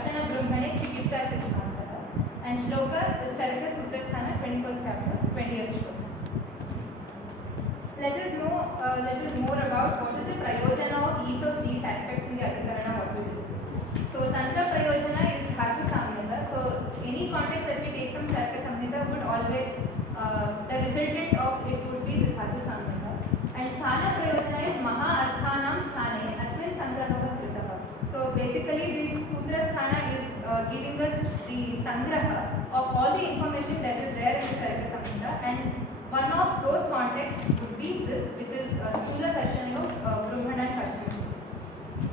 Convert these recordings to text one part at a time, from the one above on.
Karshana Brahmane Chikitsa Siddhanta. And Shloka is Charaka Suprasthana, 21st chapter, 20th shloka. Let us know a little more about what is the prayojana of each of these aspects in the Adhikarana what we discussed. So Tantra prayojana is Dhatu Samyata. So any context that we take from Charaka Samhita would always, the resultant of it would be the Dhatu Samyata. And Sthana prayojana is Maha Arthanam Sthane Asmin Sangraha Kritaha. So basically this Sutra Sthana is giving us the Sangraha of all the information that is there in the Charaka Samhita, and one of those contexts would be this, which is Sthula Karshanam, Brahmana and Karshanam.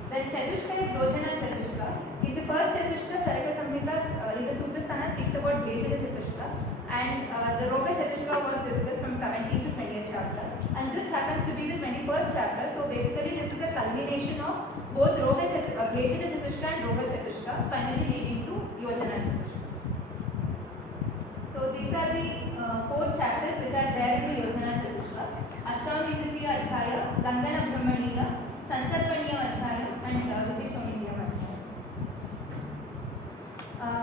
Then Chatushka is Dojana Chatushka. In the first Chatushka, Charaka Samhita, in the Suprasthana speaks about Deshana Chatushka, and the Roga Chatushka was discussed from 17th to 20th chapter. And this happens to be the 21st chapter. So basically this is a culmination of both Deshana Chatushka and Roga Chatushka, finally leading to Yojana Chatushka. So these are the 4 chapters which are there in the Yojana Chatushka. Ashtamindriya Adhyaya, Gangana Brahmaniya, Santarpaniya Adhyaya, and Vipishonidya Adhyaya.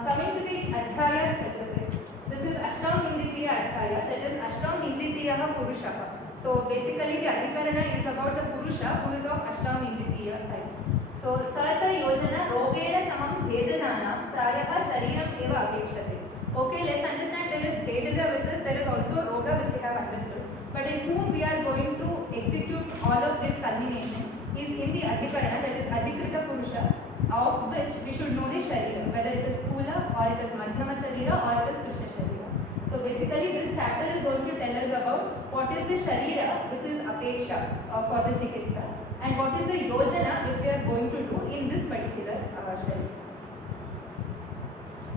Coming to the Adhyaya specific, this is Ashtamindriya Adhyaya, that is Ashtamindriyaha Purushaha. So basically the Adhikarana is about the Purusha who is of Ashtamindriya types. So Sacha Yojana Rogena Samam Bhejajana Prayaha Shariram Eva Apekshate. Okay, let's understand there is Bhejaja with this, there is also Roga which we have understood. But in whom we are going to execute all of this culmination is in the Adhikarana, that is Adhikrita Purusha, of which we should know the Sharira, whether it is Sthula or it is Madhyama Sharira or it is Krishna Sharira. So basically this chapter is going to tell us about what is the Sharira, which is Apeksha for the Chikitsa, and what is the Yojana which we are going to do in this particular Sharira.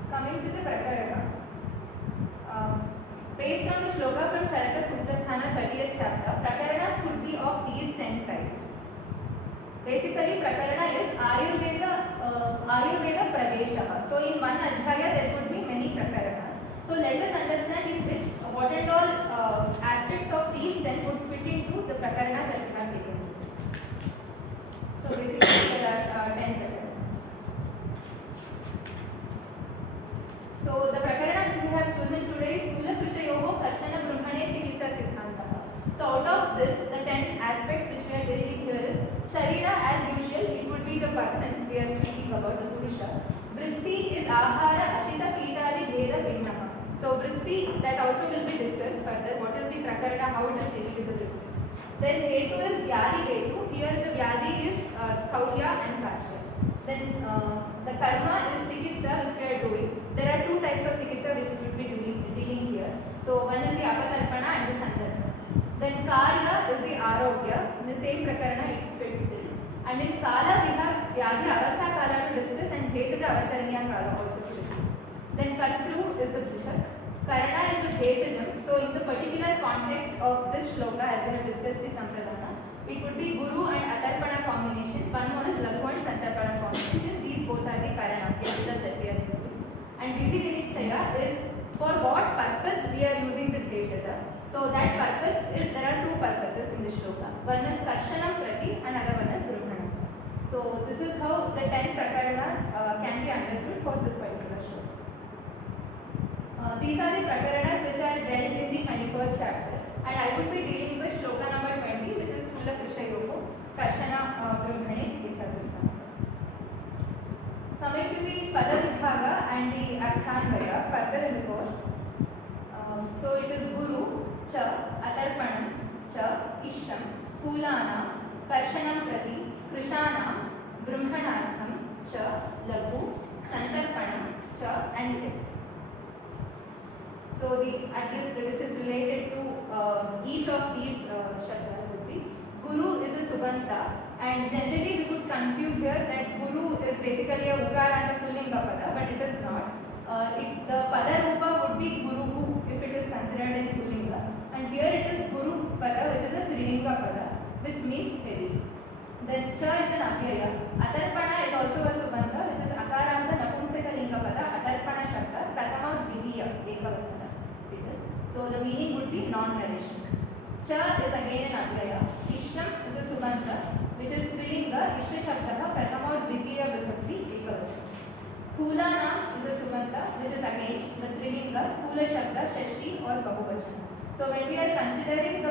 Coming to the Prakarana, based on the shloka from Charaka Suprasthana 30th chapter, Prakaranas could be of these 10 types. Basically, Prakarana is Ayurveda Pradeshaha. So in one Adhyaya there could be many Prakaranas. So let us understand in which, what and all aspects of these 10 would fit into the Prakarana that we have taken. So basically there are 10 Prakaranas. So the Prakarana which we have chosen today is Sthula Krishayoho Karshana Brahmane Chikitsa Siddhanta. So out of this, the 10 aspects which we are dealing here is Sharira, as usual, it would be the person we are speaking about, the Purusha. Vritti is Ahara Ashita Pitali Veda Vinnaha. So Vritti, that also will be discussed further. What is the Prakarana, how it is dealing with the Vritti. Then Hetu is Vyadi Hetu. Here the Vyadi is Sthaulya and Karsha. Then the Karma is Chikitsa which we are doing. There are 2 types of Chikitsa which we will be dealing here. So one is the Apatarpana and the Sandarpana. Then Karya is the Arogya. In the same Prakarana it fits in. And in Kala we have Vyadhi Avastha Kala to discuss and Deshaja Avacharaniya Kala also to discuss. Then Kartru is the Bhishak. Karana is the Deshajam. So in the particular context of this shloka, as we have discussed the Sampradana, it would be Guru and Atarpana combination. One more is Laghu and Santarpana combination. These both are the Karana that we are using. And VD.ANAGHA.H.A is for what purpose we are using the Deshaja. So that purpose is, there are 2 purposes in the shloka. One is Karshanam Prati and another one is Brahmana. So this is how the 10 Prakaranas can be understood for this particular shloka. These are the Prakaranas which are dealt in the 21st chapter, and I would be dealing with shloka number 20, which is Sthula Krishayoho Karshana Brahmane Chikitsa Siddhanta. Coming to the Padavibhaga and the Arthanvaya further in the course. So it is Guru, Cha, Atarpanam, Cha, Ishtam, Sthoolanam, Karshanam Prati, Krishanam, Brahmanartham, Cha, Laghu, Santarpanam, Cha, and Lit. So the address which is related to each of these shabdas would be Guru is a Subanta, and generally we would confuse here that Guru is basically a Ukara and a Pullinga Pada, but it is not. The Pada Rupa would be Guru if it is considered in Pullinga, and here it is Guru Pada which is a Trilinga Pada, which means heavy. Then Cha is an Avyaya. Atarpana is also a Subanta which is Akaranta Napumsaka Linga Pada, Atarpana Shabda, Pratama Vidya Ekavachana. So the meaning would be non-nourishing. Cha is again an Avyaya. Ishtam is a Subanta which is Trilinga, Ishta Shabda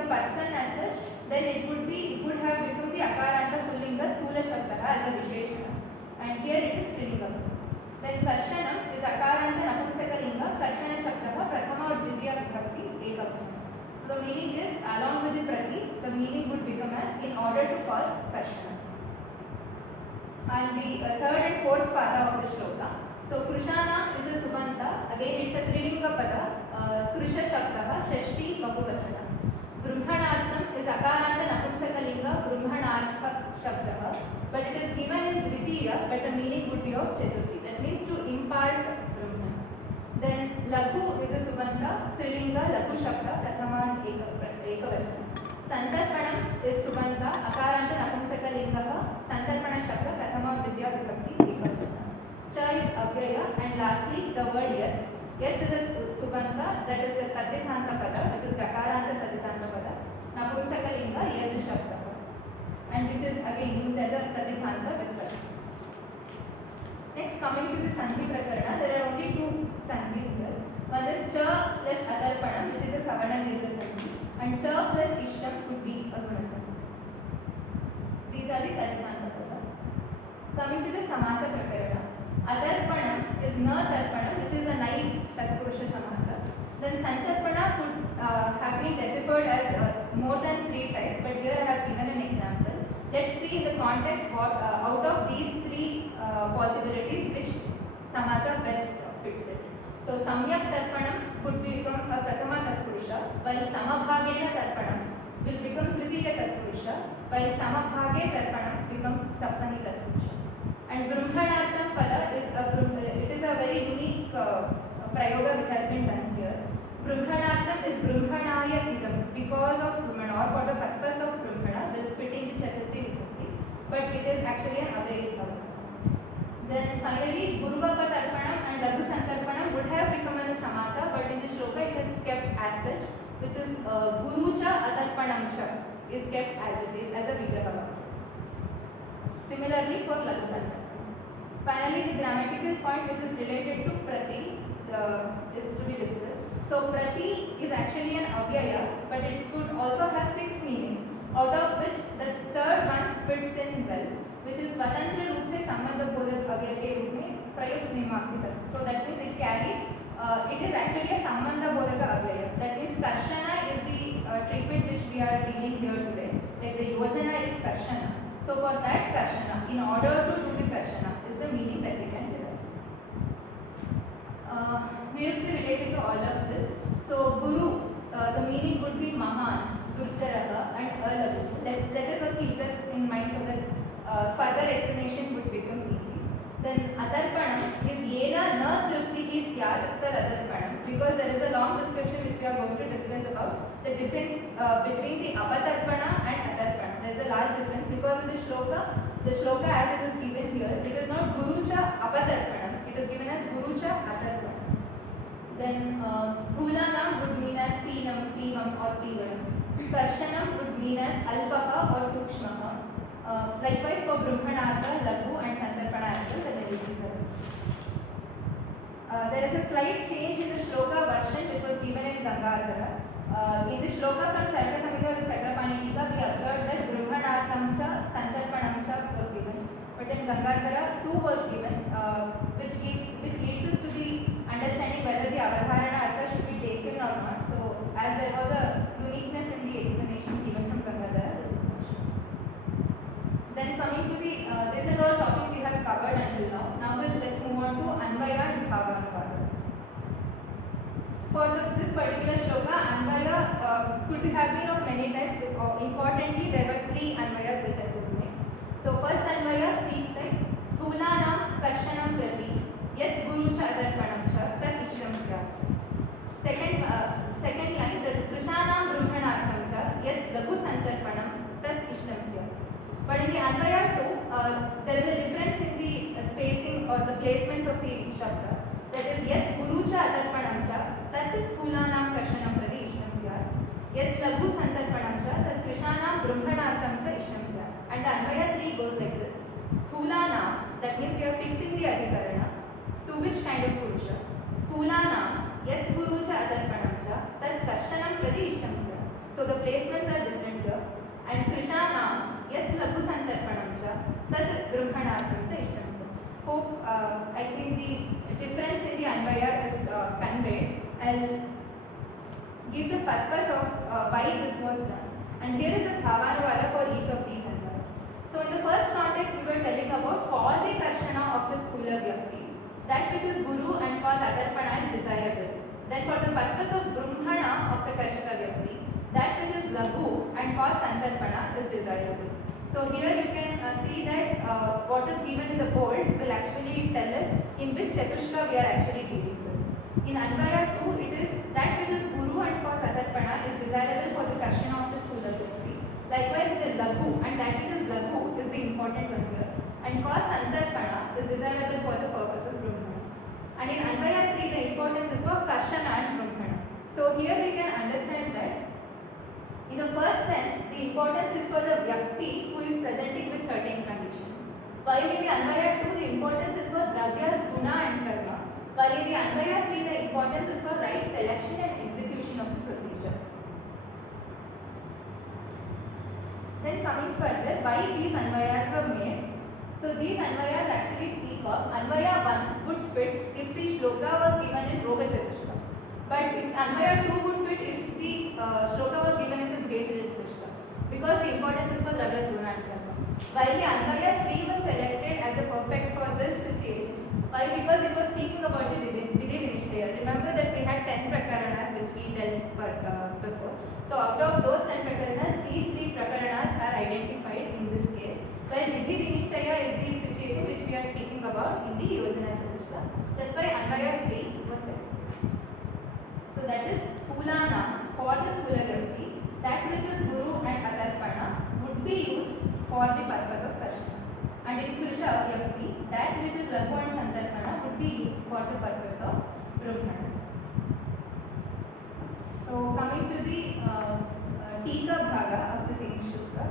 a person as such, then it would have become the Akaranta Pullinga Sthula Shabdaha as a Visheshana. And here it is Strilinga. Then Karshanam is Akaranta Napumsakalinga, Karshana Shabdaha, Prathama or Dvitiya Vibhakti, Ekavachana. So the meaning is, along with the Prati, the meaning would become as in order to cause Karshana. And the third and fourth pada of the shloka. So Karshanam is a Subanta, again it's a Trilinga pada, Krusha Shabdaha, Shashti Bahuvachana. Brahmanartham is Akaranta Napumsakalinga, Brahmanartha Shabdaha, but it is given in Dvitiya, but the meaning would be of Chaturthi. That means to impart Brahman. Then Laghu is a Subanta, Trilinga, Laghu Shabda, Prathama and Ekavachana. Santarpanam is Subanta, Akaranta Napumsakalinga, Santarpana Shabda, Prathama Vidya Vibhakti, Ekavachana. Cha is Avyaya, and lastly the word Yat. Yat is a Subanta, that is the Tadithanta pada, which is Dakaranta Tadithanta pada, Napumsakalinga, Yat Shabda, and which is again used as a Tadithanta with Prati. Next, coming to the Sandhi Prakarana, there are only two Sandhis here. One is Cha plus Adarpanam, which is a Savana Dirgha Sandhi, and Cha plus Ishtam would be a Guna Sandhi. These are the Tadithanta pada. Coming to the Samasa Prakarana, Adarpanam is Na Tarpanam, which is a naive Tatpurusha Samasa. Then Santarpana could have been deciphered as more than 3 types, but here I have given an example. Let's see in the context what out of these 3 possibilities which Samasa best fits it. So Samyak Tarpanam could become a Prathama Tatpurusha, while Samabhagena Tarpanam will become Tritiya Tatpurusha, while Samabhage Tarpanam becomes Saptami Tatpurusha. And Brahmanartham pada is a very unique prayoga which has been done here. Brahmanartham is Brahmanaya Idam, because of Brahmana or for the purpose of Brahmana will fit into Chaturthi Vibhakti, but it is actually an Avayit Avasana. Then finally Gurubhapa Tarpanam and Laghu Santarpanam would have become a Samasa, but in the shloka it is kept as such, which is Gurucha Atarpanam Cha is kept as it is, as a Vigraha. Similarly for Laghu Santarpanam. Finally, the grammatical point which is related to Prati is to be discussed. So Prati is actually an Avyaya, but it could also have 6 meanings, out of which the third one fits in well, which is Swatantra Roop se Sambandha Bodhak Avyaya ke roop mein Prayukt Nimakita. So that means it carries, it is actually a Sambandha Bodhaka Avyaya. That means Karshana is the treatment which we are dealing here today. Like the Yojana is Karshana. So for that Karshana, in order to do the Karshana, is the meaning that we can derive. Nirti related to all of this. So Guru, the meaning would be Mahan, Durjaraha and Alaghu. Let us keep this in mind so that further explanation would become easy. Then Adarpanam is Yena na Truptihi Syat Adarpanam, because there is a long description which we are going to discuss about the difference between the Apatarpana and Adarpana. There is a large difference because in the shloka as it is given here, it is not Gurucha Apatarpanam, it is given as Gurucha Adarpanam. Then Sthoolanam would mean as Teenam, Teemam or Teevanam. Karshanam would mean as Alpaka or Sukshmaha. Likewise for Brahmanartha, Laghu and Santarpana as well, the derivations are. There is a slight change in the shloka version which was given in Gangadhara. In the shloka from Charaka Samhita with Chakrapani Tika, we observed that Brahmanartham cha, Santarpanam cha was given. But in Gangadhara, 2 was given, which leads us to the understanding whether the Avadharana Artha should be taken or not. So, as there was a uniqueness in the explanation given from Gangadhara, this is mentioned. Then coming to the, these are all topics we have covered until now. Now let's move on to Anvaya and Bhavanuvada. For this particular shloka, Anvaya could have been of many types. Importantly, there were 3 Anvayas which I could make. So first Anvaya speaks like Sthoolanam Karshanam Prati Yat Gurucha Adarpanam Cha Tat Ishtam Syat. Second line, that Krishanam Brahmanartham Cha Yat Laghu Santarpanam Tat Ishtam Syat. But in the Anvaya 2, there is a difference in the spacing or the placements of the Shabda. That is Yat Gurucha Adarpanam Cha Tat Sthoolanam Karshanam Prati Ishtam Syat. Yat Laghu Santarpanam Cha Tat Krishanam Brahmanartham Cha Ishtam Syat. And the Anvaya 3 goes like this. Sthoolanam, that means we are fixing the Adhikarana. To which kind of Purusha? Sthoolanam Yat Gurucha Adarpanam Cha Tat Karshanam Prati Ishtam Syat. So the placements are different here. And Karshanam yat lagu santarpanam cha tad brahmanartham cha ishtam cha. Hope I think the difference in the Anvaya is conveyed. I'll give the purpose of why this was done. And here is the Bhavanuvara for each of these Anvayas. So in the first context, we were telling about for the Karshana of the Sthula Vyakti, that which is Guru and cause Adarpana is desirable. Then for the purpose of Brahmana of the Karshana Vyakti, that which is Laghu and cause Santarpana is desirable. So here you can see that what is given in the bold will actually tell us in which Chatushka we are actually dealing with. In Anvaya 2, it is that which is Guru and cause Adarpana is desirable for the Karshana of the Sthula Vyakti. Likewise, the Laghu and that which is Laghu is the important one here. And cause Santarpana is desirable for the purpose of Brahmana. And in Anvaya 3, the importance is for Karshana and Brahmana. So here we can understand that in the first sense, the importance is for the Vyakti who is presenting with certain condition. While in the Anvaya 2, the importance is for Dravya's Guna and Karma. While in the Anvaya 3, the importance is for right selection and execution of the procedure. Then coming further, why these Anvayas were made? So these Anvayas actually speak of Anvaya 1 would fit if the Shloka was given in Roga Chatushka. But if Anvaya 2 would fit if the Shloka was given in the Bhesha Chatushka. Because the importance is for Dravya's Guna and Karma. While the Anvaya 3 was selected as the perfect for this situation. Why? Because it was speaking about the VD.ANAGHA.H.A. Remember that we had 10 prakaranas which we dealt before. So out of those 10 prakaranas, these 3 prakaranas are identified in this case. While VD.ANAGHA.H.A is the situation which we are speaking about in the Yojana Chatushka. That's why Anvaya 3 was selected. So that is Sthoolanam for the Sthula Vyakti, that which is Guru and Adarpana would be used for the purpose of Karshana. And in Pursha Vyakti, that which is Laghu and Santarpana would be used for the purpose of Brahmana. So coming to the Tika Bhaga of the same Shloka.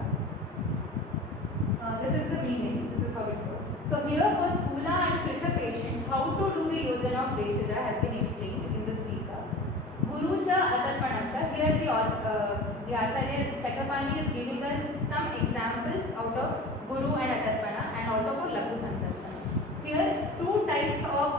This is the meaning, this is how it goes. So here for Sthula and Pursha patient, how to do the Yojana of Veshaja has been explained in this Tika. Guru cha Adarpana cha, here the Acharya Chakrapani is giving us some examples out of Guru and Adarpana and also for Laghu Santarpana. Here, 2 types of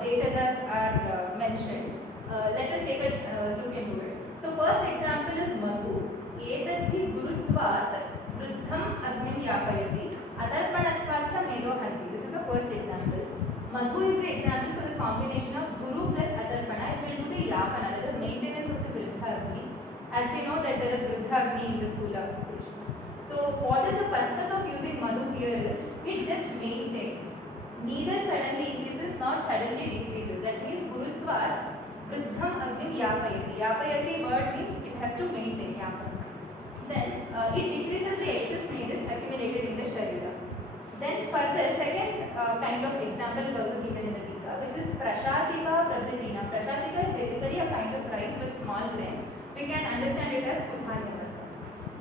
Veshajas are mentioned. Let us take a look into it. So, first example is Madhu. Etadhi Gurutvat Vruddham Agnim Yapayati Adarpanatvacha Medohanti. This is the first example. Madhu is the example for the combination of Guru plus Adarpana. It will do the Yapana, that is maintenance of the Vriddha Agni. As we know that there is Vriddha Agni in the Sthula occupation. So what is the purpose of using Madhu here is, it just maintains. Neither suddenly increases nor suddenly decreases. That means Gurutva Vruddham Agnim Yapayati. Yapayati word means it has to maintain Yapana. Then it decreases the excess venus accumulated in the Sharira. Then further, second kind of example is also given in the Tika, which is Prashatika Prabritina. Prashatika is basically a kind of rice with small grains. We can understand it as Kudhanya.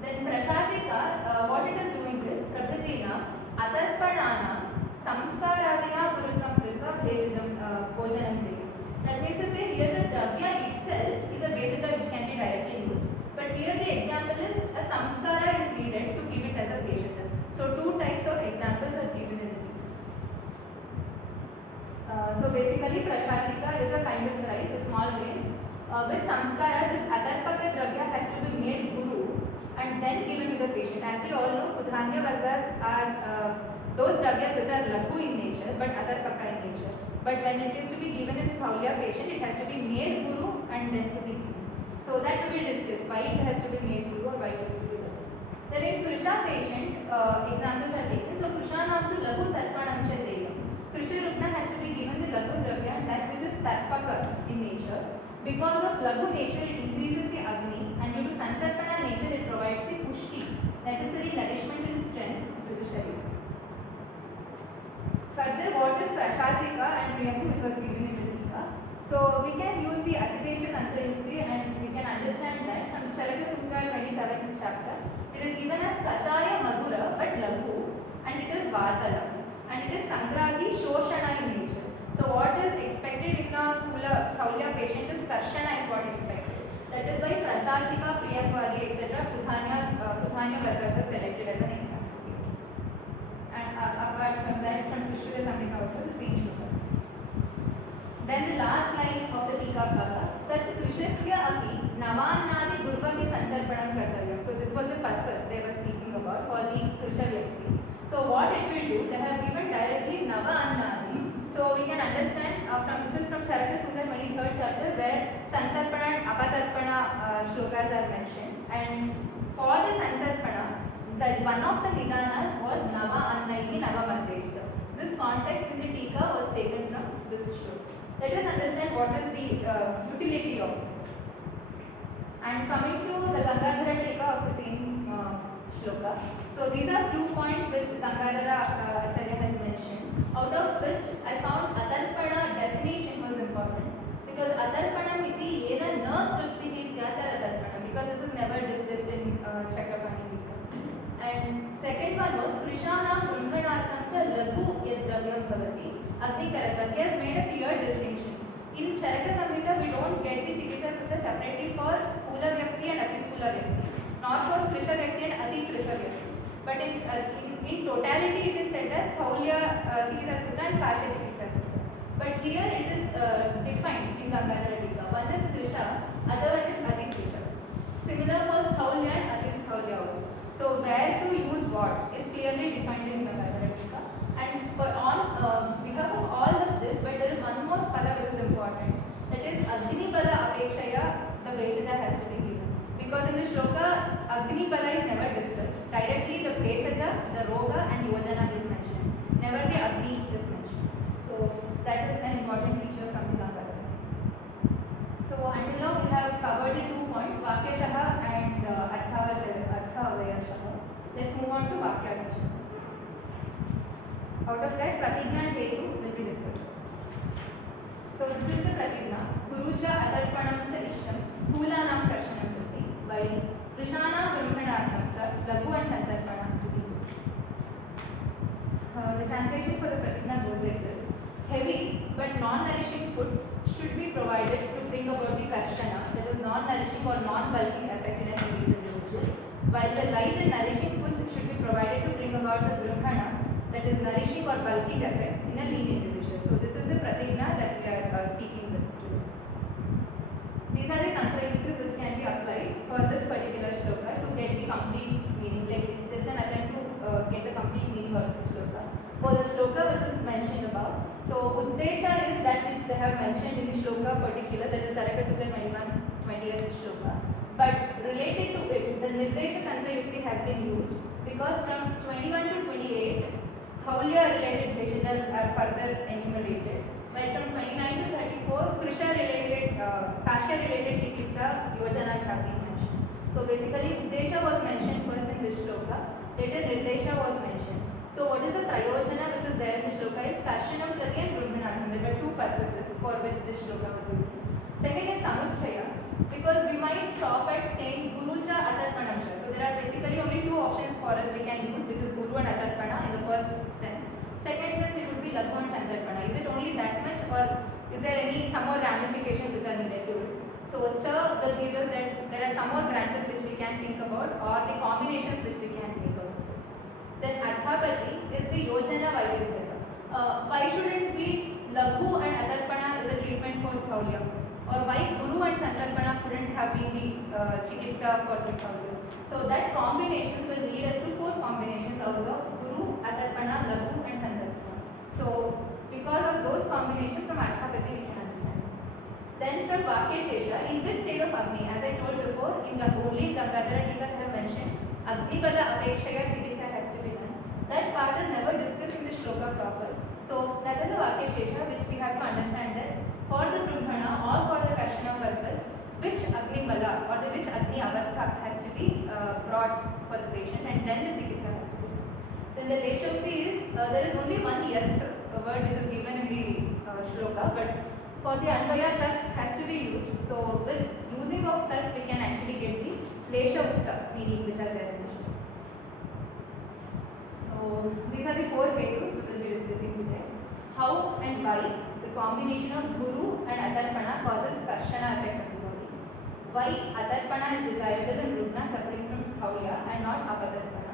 Then Prashatika, what it is doing is Prabritina Adarpanana Samskaradina Gurutam Krita Bheshajam Bhojanam Deya. That means to say here the Dravya itself is a Bheshaja which can be directly used. But here the example is a Samskara is needed to give it as a Bheshaja. So 2 types of examples are given in the so basically Prashatika is a kind of rice with small grains. With Samskara, this Adarpaka Dravya has to be made Guru and then given to the patient. As we all know, Kudhanya Vargas are those Dravyas which are Laghu in nature but Adarpaka in nature. But when it is to be given in Sthaulya patient, it has to be made Guru and then to be given. So that we will discuss why it has to be made Guru or why it has to be Laghu. Then in Pursha patient, examples are taken. So Purshanam to Laghu Tarpanam Chadeya. Pursha Rupna has to be given the Laghu Dravya and that which is Tarpaka in nature. Because of Laghu nature, it increases the Agni, and due to Santarpana nature, it provides the Pushti, necessary nourishment and strength to the Sharira. Further, what is Prashatika and Priyanku, which was given in the Tika? So we can use the agitation Antarayukti and we can understand that from the Shalaka Sutra 27th chapter. It is given as Kashaya Madhura but Laghu and it is Vatala and it is Sangrahi Shoshana in nature. So what is expected in a Sthaulya patient is Karshana is what is expected. That is why Prashartika, Priyavadi, etc. Puthanya workers are selected as an example here. And apart from that, from Sushruta Samhita also the same shloka. Then the last line of the Tika Bhava, that Krishasya api Navanadi Gurvami Santarpanam Kartavyam. So this was the purpose they were speaking about for the Krisha Vyakti. So what it will do, they have given directly Nava Annadi. So we can understand this is from Charaka Sutta 23rd chapter where Santarpana and Apatarpana shlokas are mentioned. And for the Santarpana, one of the Nidanas was Nava Annaihi Nava Mandesha. This context in the Tika was taken from this shloka. Let us understand what is the utility of it. And coming to the Gangadhara Tika of the same shloka. So these are few points which Gangadhara Acharya has mentioned, out of which I found Atarpana definition was important, because Atarpana iti yena na truptihi syata Atarpana, because this is never discussed in Chakrapani Tika. And second one was Krishana Brahmanartham cha Laghu Yadravyam Bhavati Agni Karaka. He has made a clear distinction. In Charaka Samhita we don't get the Chikitsa Sutta separately for Sthula Vyakti and Ati Sthula Vyakti, nor for Krisha Vyakti and Ati Krisha Vyakti. But in totality it is said as Thaulya Chikitsa Sutta and Kasha Chikitsa Sutta. But here it is defined in Gangadhara Tika. One is Krisha, other one is Ati Krisha. Similar for Thaulya and Ati Thaulya also. So where to use what is clearly defined in Gangadhara Tika. And on behalf of all of this, but there is one more pada which is important. That is Agni Bala Apekshaya, the Veshaja has to be given. Because in the shloka, Agni Bala is never discussed. Directly the Veshaja, the Roga and Yojana is mentioned. Never the Agni is mentioned. So that is an important feature from the Gangadhara. So until now we have covered the 2 points, Vakyashaha and Artha-Avayashaha. Let's move on to Vakyadeshaha. Out of that, Pratigna and Hetu will be discussed. So this is the Pratigna. Guruja Adarpanam cha Ishtam, Sthoolanam Karshanam Prati, while Krishana Brahmanartham cha Laghu and Santarpanam to be used. The translation for the Pratigna goes like this. Heavy but non-nourishing foods should be provided to bring about the Karshana, that is non-nourishing or non-bulking effect in a heavy individual, while the light and nourishing foods should be provided to bring about the Brahmana, that is nourishing or bulking effect in a lean individual. So this is the Pratigna that we are speaking with today. These are the Tantra yuktis which can be applied for this particular shloka to get the complete meaning. Like it's just an attempt to get the complete meaning of the shloka. For the shloka which is mentioned above, so Uddesha is that which they have mentioned in the shloka particular, that is Saraka Sutta 20th shloka. But related to it, the Nirdesha Tantra yukti has been used because from 21 to 28, Thaulya related Veshajas are further enumerated, while from 29 to 34, Krisha related, Kasha related Chikitsa Yojanas have been mentioned. So basically, Uddesha was mentioned first in this shloka, later Nirdesha was mentioned. So what is the Prayojana which is there in the shloka is Karshanam Prati and Brahmanartham. There were 2 purposes for which this shloka was given. Second is Samuchaya, because we might stop at saying Guruja Atarpanamsha. So there are basically only 2 options for us we can use, which is Guru and Atarpana in the first sense. Second sense it would be Laghu and Santarpana. Is it only that much or is there some more ramifications which are needed to it? So Cha will give us that there are some more branches which we can think about or the combinations which we can think about. Then Arthapati is the Yojana Vaidhyata. Why shouldn't be Laghu and Atarpana is a treatment for Thaulya? Or why Guru and Santarpana couldn't have been the Chikitsa for this Thaulya? So that combinations will lead us to 4 combinations out of Guru, Atarpana, Laghu and Santarpana. So because of those combinations from Arthapati we can understand this. Then from Vakyashesha, in which state of Agni? As I told before, in the only Gangadhara Tika I have mentioned, Agni Bala Apekshaya Chikitsa has to be done. That part is never discussed in the shloka proper. So that is a Vakyashesha which we have to understand that for the Brahmana or for the Karshana purpose, which Agni Bala or which Agni Avastha has to be brought for the patient and then the Chikitsa has to be done. Then the Leshokti is, there is only one Yat word which is given in the shloka, but for the Anvaya Tat has to be used. So with using of Tat we can actually get the Leshokta meaning which are there in the shloka. So these are the 4 hetus we will be discussing today. How and why the combination of Guru and Atarpana causes Karshana effect of the body. why atarpana is desirable in rugna suffering from Sthoolia and not apatarpana.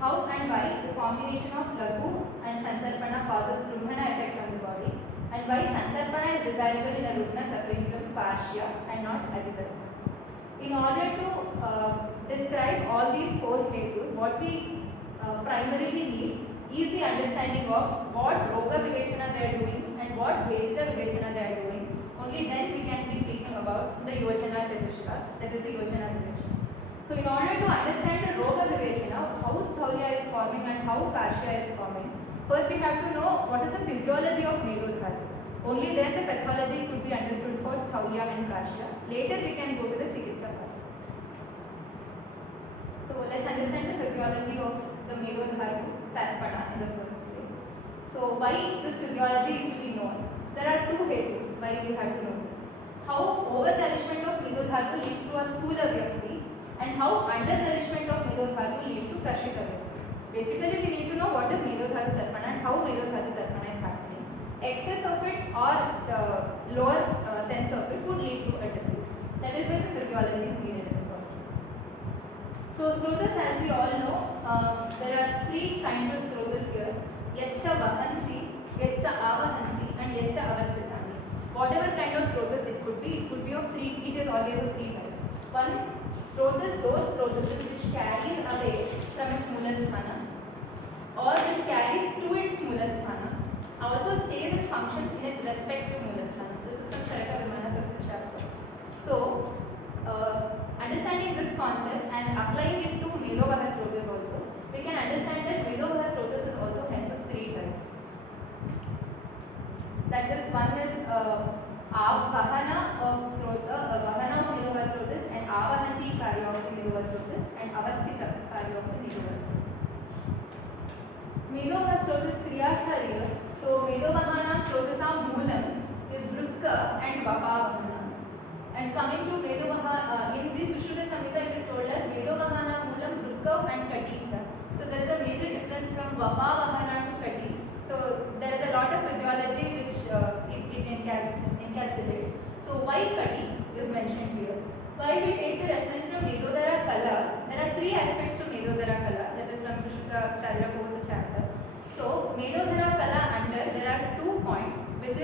How and why the combination of laghu and santarpana causes brahmana effect on the body, and why santarpana is desirable in a rugna suffering from Karsha and not aditarpana. In order to describe all these four hetus, what we primarily need is the understanding of what roga vivechana they are doing and what vejita vivechana they are doing. Only then we can be speaking about the Yochana Chatushka, that is the Yochana vivechana. So in order to understand the roga vivechana, how Sthoolia is forming and how Karsha is forming, first we have to know what is the physiology of Medodhatu. Only then the pathology could be understood for Sthoolia and Karsha. Later we can go to the Chikitsa part. So let's understand the physiology of the Medodhatu Tarpana in the first place. So why this physiology is to be known? There are two hetus why we have to know this. How overnourishment of Medodhatu leads to a Sthula Vyakti and how undernourishment of Medodhatu leads to Karshita Vyakti. Basically we need to know what is Medodhatu Tarpana and how Medodhatu Tarpana is happening. Excess of it or the lower sense of it would lead to a disease. That is why the physiology is needed in the first place. So Srotas, as we all know, there are three kinds of Srotas here. Yacha Vahanti, Yacha Avahanti and Yacha Avastitani. Whatever kind of Srotas it could be of three, it is always of three types. One, Srotas, those Srotas which carries away from its Mulasthana or which carries to its Mulasthana, also stays and functions in its respective Mulasthana. This is from Sharaka Vimana 5th chapter. So, understanding this concept and applying it to Medovaha Srotas also, we can understand that Medovaha Srotas is also hence of three types. That is, one is Vahana of Srota, Vahana of Medovaha Srotas, and Avahanti Karya of the Medovaha Srotas, and Avasthita Karya of the Medovaha Srotas. Medovaha Srotas Kriya Sharira. So, Medovahana Srotasam Moolam is Vrukka and Vapavahana. And coming to Medovaha, in this Sushruta Samhita it is told as Medovahana Moolam Vrukka and Katicha. So, there is a major difference from Vapavahana to Kati. So, there is a lot of physiology which it encapsulates. So, why Kati is mentioned here? Why we take the reference from Medodhara Kala? There are three aspects to Medodhara Kala, that is from Sushruta Charya 4th chapter. So, Medodhara Kala under there are 2 points which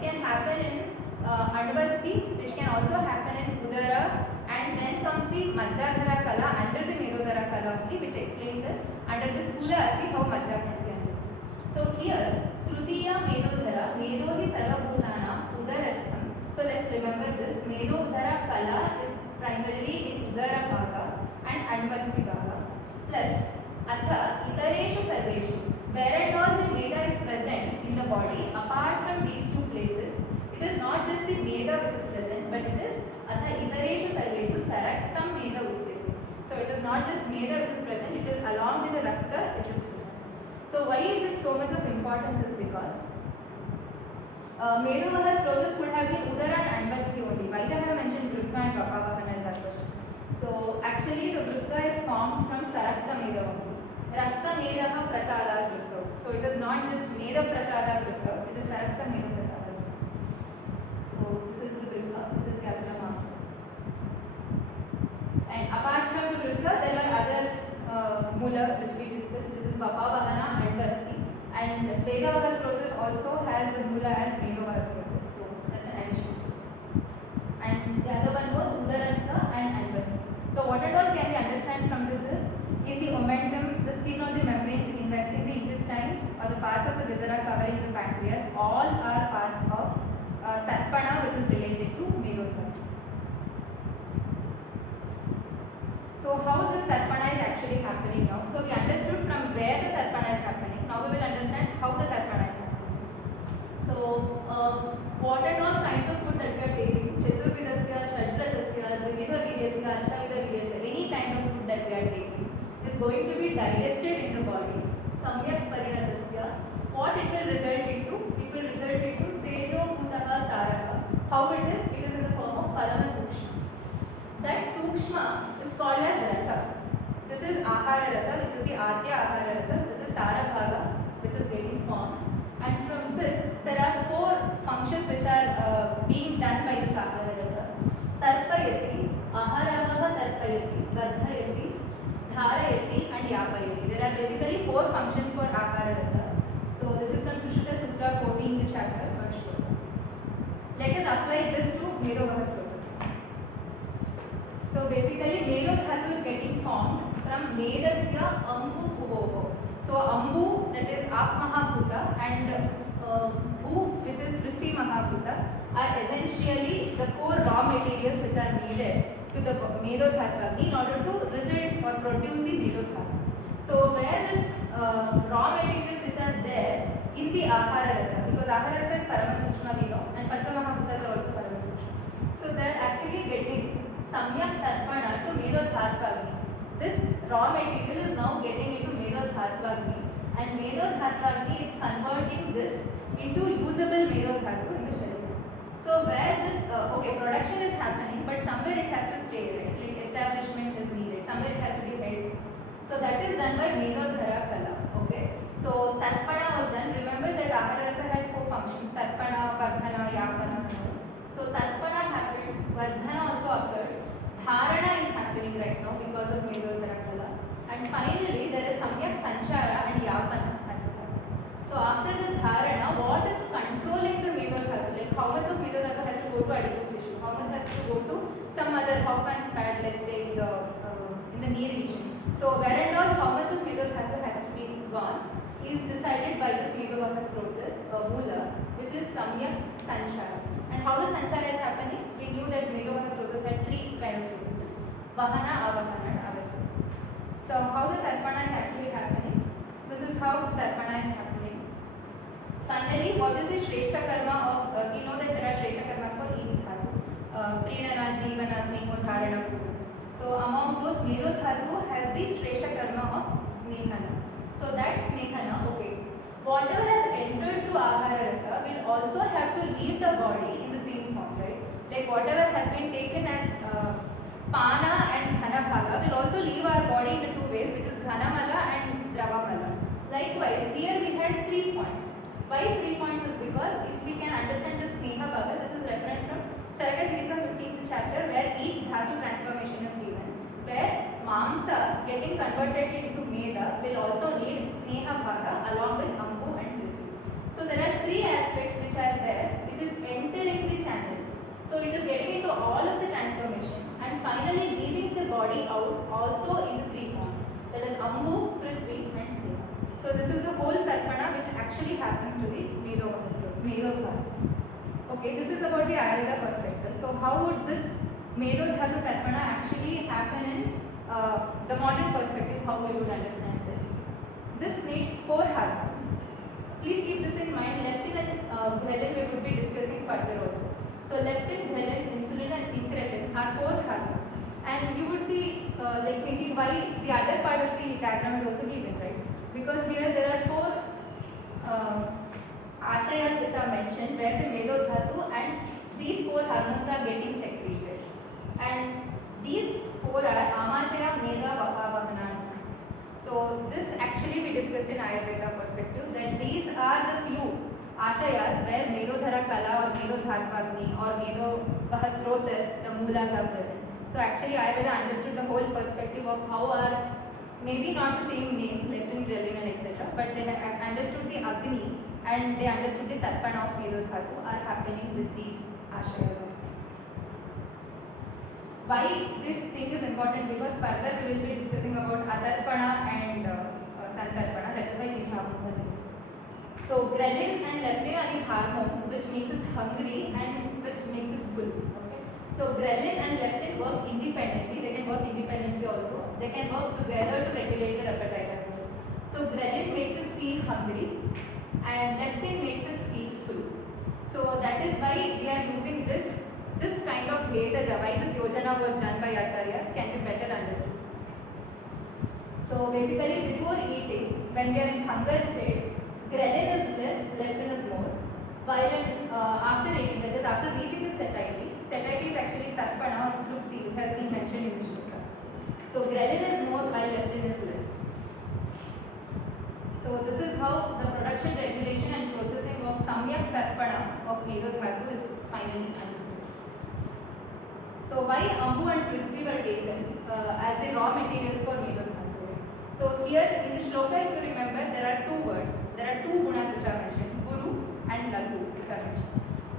can happen in Anuvasti, which can also happen in Udara, and then comes the Majjadhara Kala under the Medodhara Kala only, which explains us under the Sthula Asti how Majja can be understood. So here, Trutiya Medodhara, Medohi Sarvabhutana, Udarastham. So let's remember this, Medodhara Kala is primarily in Udara Bhaga and Anuvasti Bhaga, plus Atha Itareshu Sarveshu. Where and all the Meda is present in the body, apart from these two places, it is not just the Meda which is present, but it is Atha Itareshu Sarveshu Saraktam Meda Uchyate. So it is not just Meda which is present, it is along with the Rakta which is present. So why is it so much of importance is because Medovaha Srotas could have been Udara and Anvasti only. Why they have mentioned Vrukka and Vapavahana as our question? So actually the Vrukka is formed from Sarakta Meda only. Rakta Medaha Prasada Vrukka. So it is not just Meda Prasada Vrukka, it is Sarakta Meda Prasada Vrukka. So this is the Vrukka, this is the Atara marks. And apart from the Vrukka, there are other Mula which we discussed. This is Vapavahana and Vasti. And Svedavaha Srotas also has the Mula as Medovaha Srotas. So that's an addition. And the other one was Udarastha and Anvasti. So what at all can we understand from this is, in the omentum, the skin on the membranes investing the intestines or the parts of the viscera covering the pancreas, all are parts of Tarpana which is related to Medodhatu. So how this Tarpana is actually happening now? So we understood from where the Tarpana is happening. Now we will understand how the Tarpana is happening. So what and all kinds of food that we are taking, Chaturvidasya, Shadprasasya, Dvividha Viryasya, Ashtavidha Viryasya, any kind of food that we are taking is going to be digested in the body. Samyak Parinatasya. What it will result into? It will result into Tejo Bhutaha Saraka. How it is? It is in the form of Parama Sukshma. That Sukshma is called as Rasa. This is Ahara Rasa, which is the Adya Ahara Rasa, which is the Sarabhaga, which is getting formed. And from this, there are 4 functions which are being done by this Ahara Rasa. Tarpayati, Tarpayati, Vardhayati, Dharayati and Yapayati. There are basically 4 functions for Ahara Rasa. So this is from Sushruta Sutra 14th chapter. Let us apply this to Medho-Vaha Slokas. So basically Medho Dhatu is getting formed from Medasya Ambu Bhuvoho. So Ambu, that is Ap Mahabhuta, and Bhu, which is Prithvi Mahabhuta, are essentially the core raw materials which are needed to the Medho Dhatu in order to result or produce the Medho Dhatu. So where this raw materials which are there in the Ahara Rasa, because Ahara Rasa is Parama Sukshma, we know, and Pancha Mahabhutas are also Parama Sukshma. So they are actually getting Samyak Tarpana to Medho Dhatu. This raw material is now getting into Medho Dhatu, and Medho Dhatu is converting this into usable Medho Dhatu in the Sharira. So where this production is happening, but somewhere it has to stay, right? Like establishment is needed, somewhere it has to be held. So that is done by Medho Dhara Kala. Okay. So Tarpana was done. Remember that Ahara Rasa had 4 functions: Tarpana, Vardhana, Yapana. So Tarpana happened, Vardhana also occurred, Dharana is happening right now because of Medho Dhara Kala, and finally there is Samyak Sanchara and Yapana has happened. So after the Dharana, what is controlling the Medho Dhatu? Like how much of Medho Dhatu has to go to adipose tissue? How much has to go to some other Hoffman's pad, let's say in the knee region? So where and all, how much of Medho Dhatu has to be gone is decided by this Medho-Vaha Slokas, Mula, which is Samyak Sanchara. And how the Sanchara is happening? We knew that Medho-Vaha Slokas had 3 kind of slokas: Vahana, Avahana and Avastha. So how the Tarpana is actually happening? This is how Tarpana is happening. Finally, what is the Shrestha Karma of, we know that there are Shrestha Karmas for each Dhatu. Prinana, Jivana, Sneho, Dharana, Purana. So among those, Medho Dhatu has the Shrestha Karma of Snehana. So that Snehana, okay, whatever has entered through Ahara Rasa will also have to leave the body in the same form, right? Like whatever has been taken as Pana and Ghana Bhaga will also leave our body in the 2 ways, which is Ghana Mala and Drava Mala. Likewise, here we had 3 points. Why 3 points is because if we can understand the Sneha Bhaga, this is reference from Charaka Chikitsa 15th chapter, where each Dhatu transformation is given, where Mamsa getting converted into Medha will also need Sneha Bhaga along with Ambu and Prithvi. So there are 3 aspects which are there, which is entering the channel. So it is getting into all of the transformation and finally leaving the body out also in the 3 forms, that is Ambu, Prithvi and Sneha. So this is the whole Tarpana which actually happens to the Medho-Vaha Sloka, Medho Dhatu. Okay, this is about the Ayurveda perspective. So how would this Medho Dhatu Tarpana actually happen in the modern perspective, how we would understand it? This needs 4 hormones. Please keep this in mind. Leptin and ghrelin we would be discussing further also. So leptin, ghrelin, insulin and incretin are 4 hormones. And you would be like thinking why the other part of the diagram is also given, right? Because here there are 4 ashayas which are mentioned where the Medho Dhatu and these 4 hormones are getting secreted. And these 4 are Amashaya, Medha, Vaha, Vahana. So this actually we discussed in Ayurveda perspective, that these are the few ashayas where Medho Dhara Kala or Medho Dharpagni or Medho Vaha Slokas, the Moolas are present. So actually Ayurveda understood the whole perspective of how our, maybe not the same name, leptin, ghrelin and etc. but they understood the Agni and they understood the Tarpana of Medho Dhatu are happening with these ashayas. Why this thing is important? Because further we will be discussing about Atarpana and Santarpana, that is why these hormones are there. So ghrelin and leptin are the hormones which makes us hungry and which makes us full. Okay? So ghrelin and leptin work independently, they can work independently also. They can work together to regulate the appetite as well. So ghrelin makes us feel hungry and leptin makes us feel full. So that is why we are using this kind of bhesaja, why this yojana was done by acharyas can be better understood. So basically before eating, when we are in hunger state, ghrelin is less, leptin is more. While after eating, that is after reaching the satiety is actually tarpana or trupti, which has been mentioned in the shloka. So ghrelin is more while leptin is less. So this is how the production, regulation and processing of samyak tarpana of Medho Dhatu is finally understood. So So why Ambu and Prithvi were taken as the raw materials for Medodhatu? So here in the shloka, if you remember, there are two words. There are two gunas which are mentioned, Guru and Laghu, which are mentioned.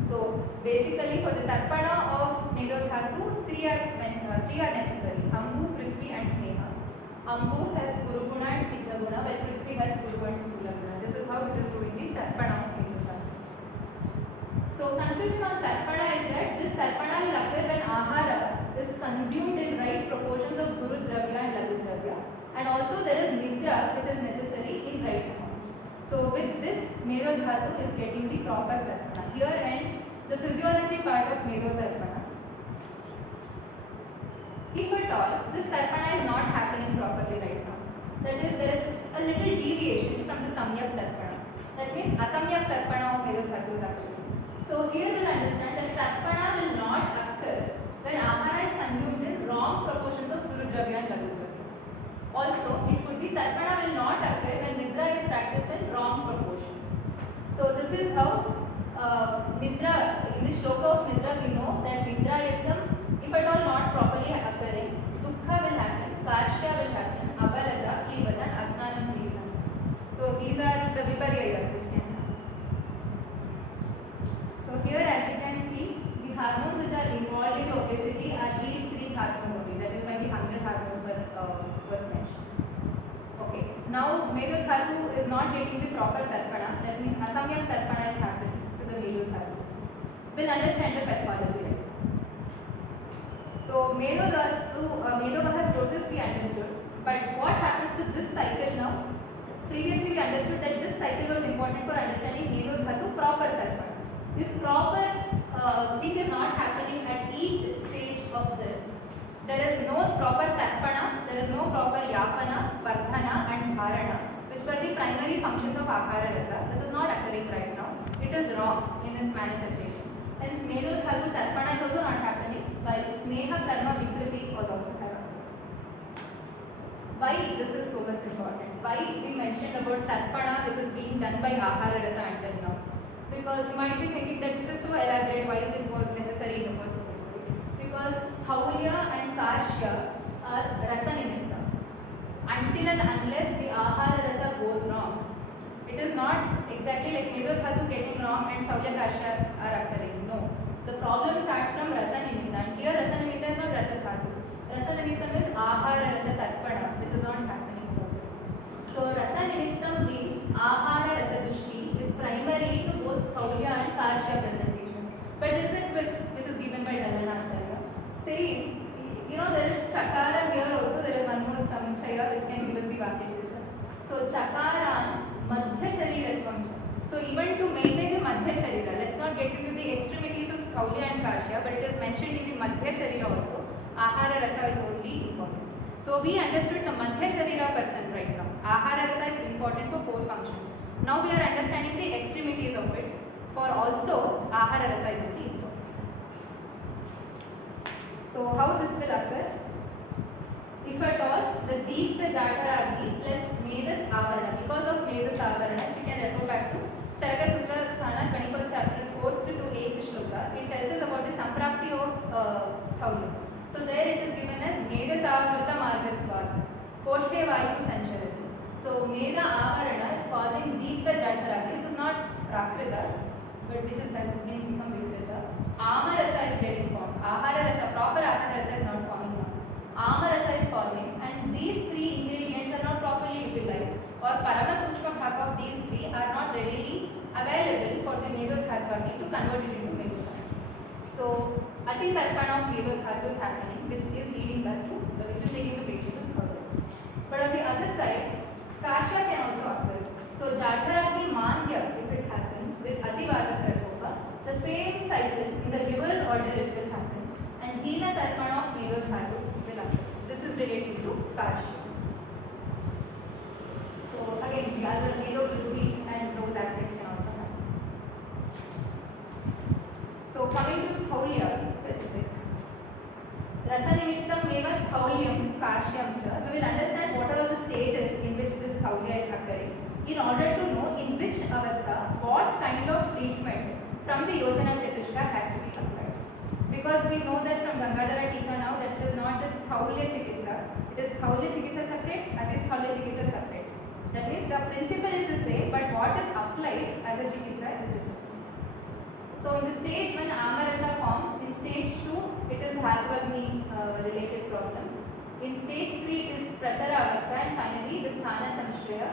So basically for the Tarpana of Medodhatu, three are necessary, Ambu, Prithvi and Sneha. Ambu has Guru Guna and Snigdha Guna, while Prithvi has Guru and Sthula Guna. This is how it is doing the Tarpana of Medodhatu. So conclusion on Tarpana is that this Tarpana will occur when Ahara is consumed in right proportions of Guru Dravya and Laghu Dravya, and also there is Nidra which is necessary in right amounts. So with this, Medodhatu is getting the proper Tarpana. Here ends the physiology part of Medodharpana. If at all, this Tarpana is not happening properly right now, that is, there is a little deviation from the Samyak Tarpana. That means Asamyak Tarpana of Medodhatu is actually. So here we will understand that Tarpana will not occur when Ahara is consumed in wrong proportions of Guru Dravya and Laghu Dravya. Also, it could be Tarpana will not occur when Nidra is practiced in wrong proportions. So this is how Nidra, in the shloka of Nidra we know that Nidra Yattam, if at all not properly occurring, Dukkha will happen, Karshya will happen, Abalada, Klivata and Ajnanam Jivitam. So these are the Viparyayas which can happen. So here as you can see, the hormones which are involved in obesity are these three hormones only. That is why the hunger hormones was mentioned. Okay. Now Medodhatu is not getting the proper Tarpana. That means Asamyak Tarpana is happening to the Medodhatu. We'll understand the pathology right. So Medodhatu Srotas we understood. But what happens to this cycle now? Previously we understood that this cycle was important for understanding Medodhatu proper Tarpana. If proper thing is not happening at each stage of this, there is no proper Tarpana, there is no proper Yapana, Vardhana and Dharana, which were the primary functions of Ahara Rasa. This is not occurring right now. It is wrong in its manifestation. Hence, Medodhatu Tarpana is also not happening, while Sneha Karma Vikriti was also happening. Why this is so much important? Why we mentioned about Tarpana which is being done by Ahara Rasa until now? Because you might be thinking that this is so elaborate, why is it was necessary in the first place? Because Sthulya and Karshya are Rasa Nimitta. Until and unless the Ahara Rasa goes wrong, it is not exactly like Medodhatu getting wrong and Sthulya Karshya are occurring. No. The problem starts from Rasa Nimitta, and here Rasa Nimitta is not Rasa Dhatu. Rasa Nimitta is Ahara Rasa Tarpana, which is not happening properly. So Rasa Nimitta means Ahara Rasa Dushti is primary to both Sthulya and Karshya presentations. But there is a twist which is given by Dallanacharya. Say, there is Chakara here also, there is one more Samchaya which can give us the Vakeshesha. So Chakara Madhya Sharira function. So even to maintain the Madhya Sharira, let's not get into the extremities of Sthulya and Karshya, but it is mentioned in the Madhya Sharira also. Ahara Rasa is only important. So we understood the Madhya Sharira person right now. Ahara Rasa is important for 4 functions. Now we are understanding the extremities of it. For also, Ahara Rasa is only important. So how this will occur? If at all, the Deepta Jataragi plus Medas Avarana. Because of Medas Avarana, we can refer back to Charaka Sutra Sthana, 21st chapter, 4th to 8th shloka. It tells us about the Samprapti of Sthulya. So there it is given as Medas Avarta Margatvat, Koshte Vayu Sancharati. So Meda Avarana is causing Deepta Jataragi, which is not Prakrita, but which has been become Vikrita. Amarasa is getting formed. Ahara Rasa, proper Ahara Rasa is not forming now. Amarasa is forming, and these 3 ingredients are not properly utilized, or Parama Sukshma Bhaga of these 3 are not readily available for the Medodhatu to convert it into Medodhatu. So Ati Tarpana of Medodhatu is happening, which is leading the patient to Sthulya. But on the other side, Karshya can also occur. So Jataragi Mandya, if it happens with Ativada Prakopa, the same cycle in the reverse order it will happen, and Hina Tarpana of Medodhatu will occur. This is related to Karshya. So again, the other Medodhatu and those aspects can also happen. So coming to Sthulya specific. Rasa Nimittam Eva Sthulyam Karshyam cha. We will understand what are all the stages in which this Sthulya is occurring in order to know in which avastha what kind of treatment from the Yojana Chatushka has to be applied. because we know that from Gangadhara Tika now that it is not just Thaulya Chikitsa, it is Thaulya Chikitsa separate, Adis Thaulya Chikitsa separate. That means the principle is the same, but what is applied as a Chikitsa is different. So in the stage 1, Amarasa forms. In stage 2, it is Dhatuvagni related problems. In stage 3, it is Prasara Avastha, and finally the Sthana Samshraya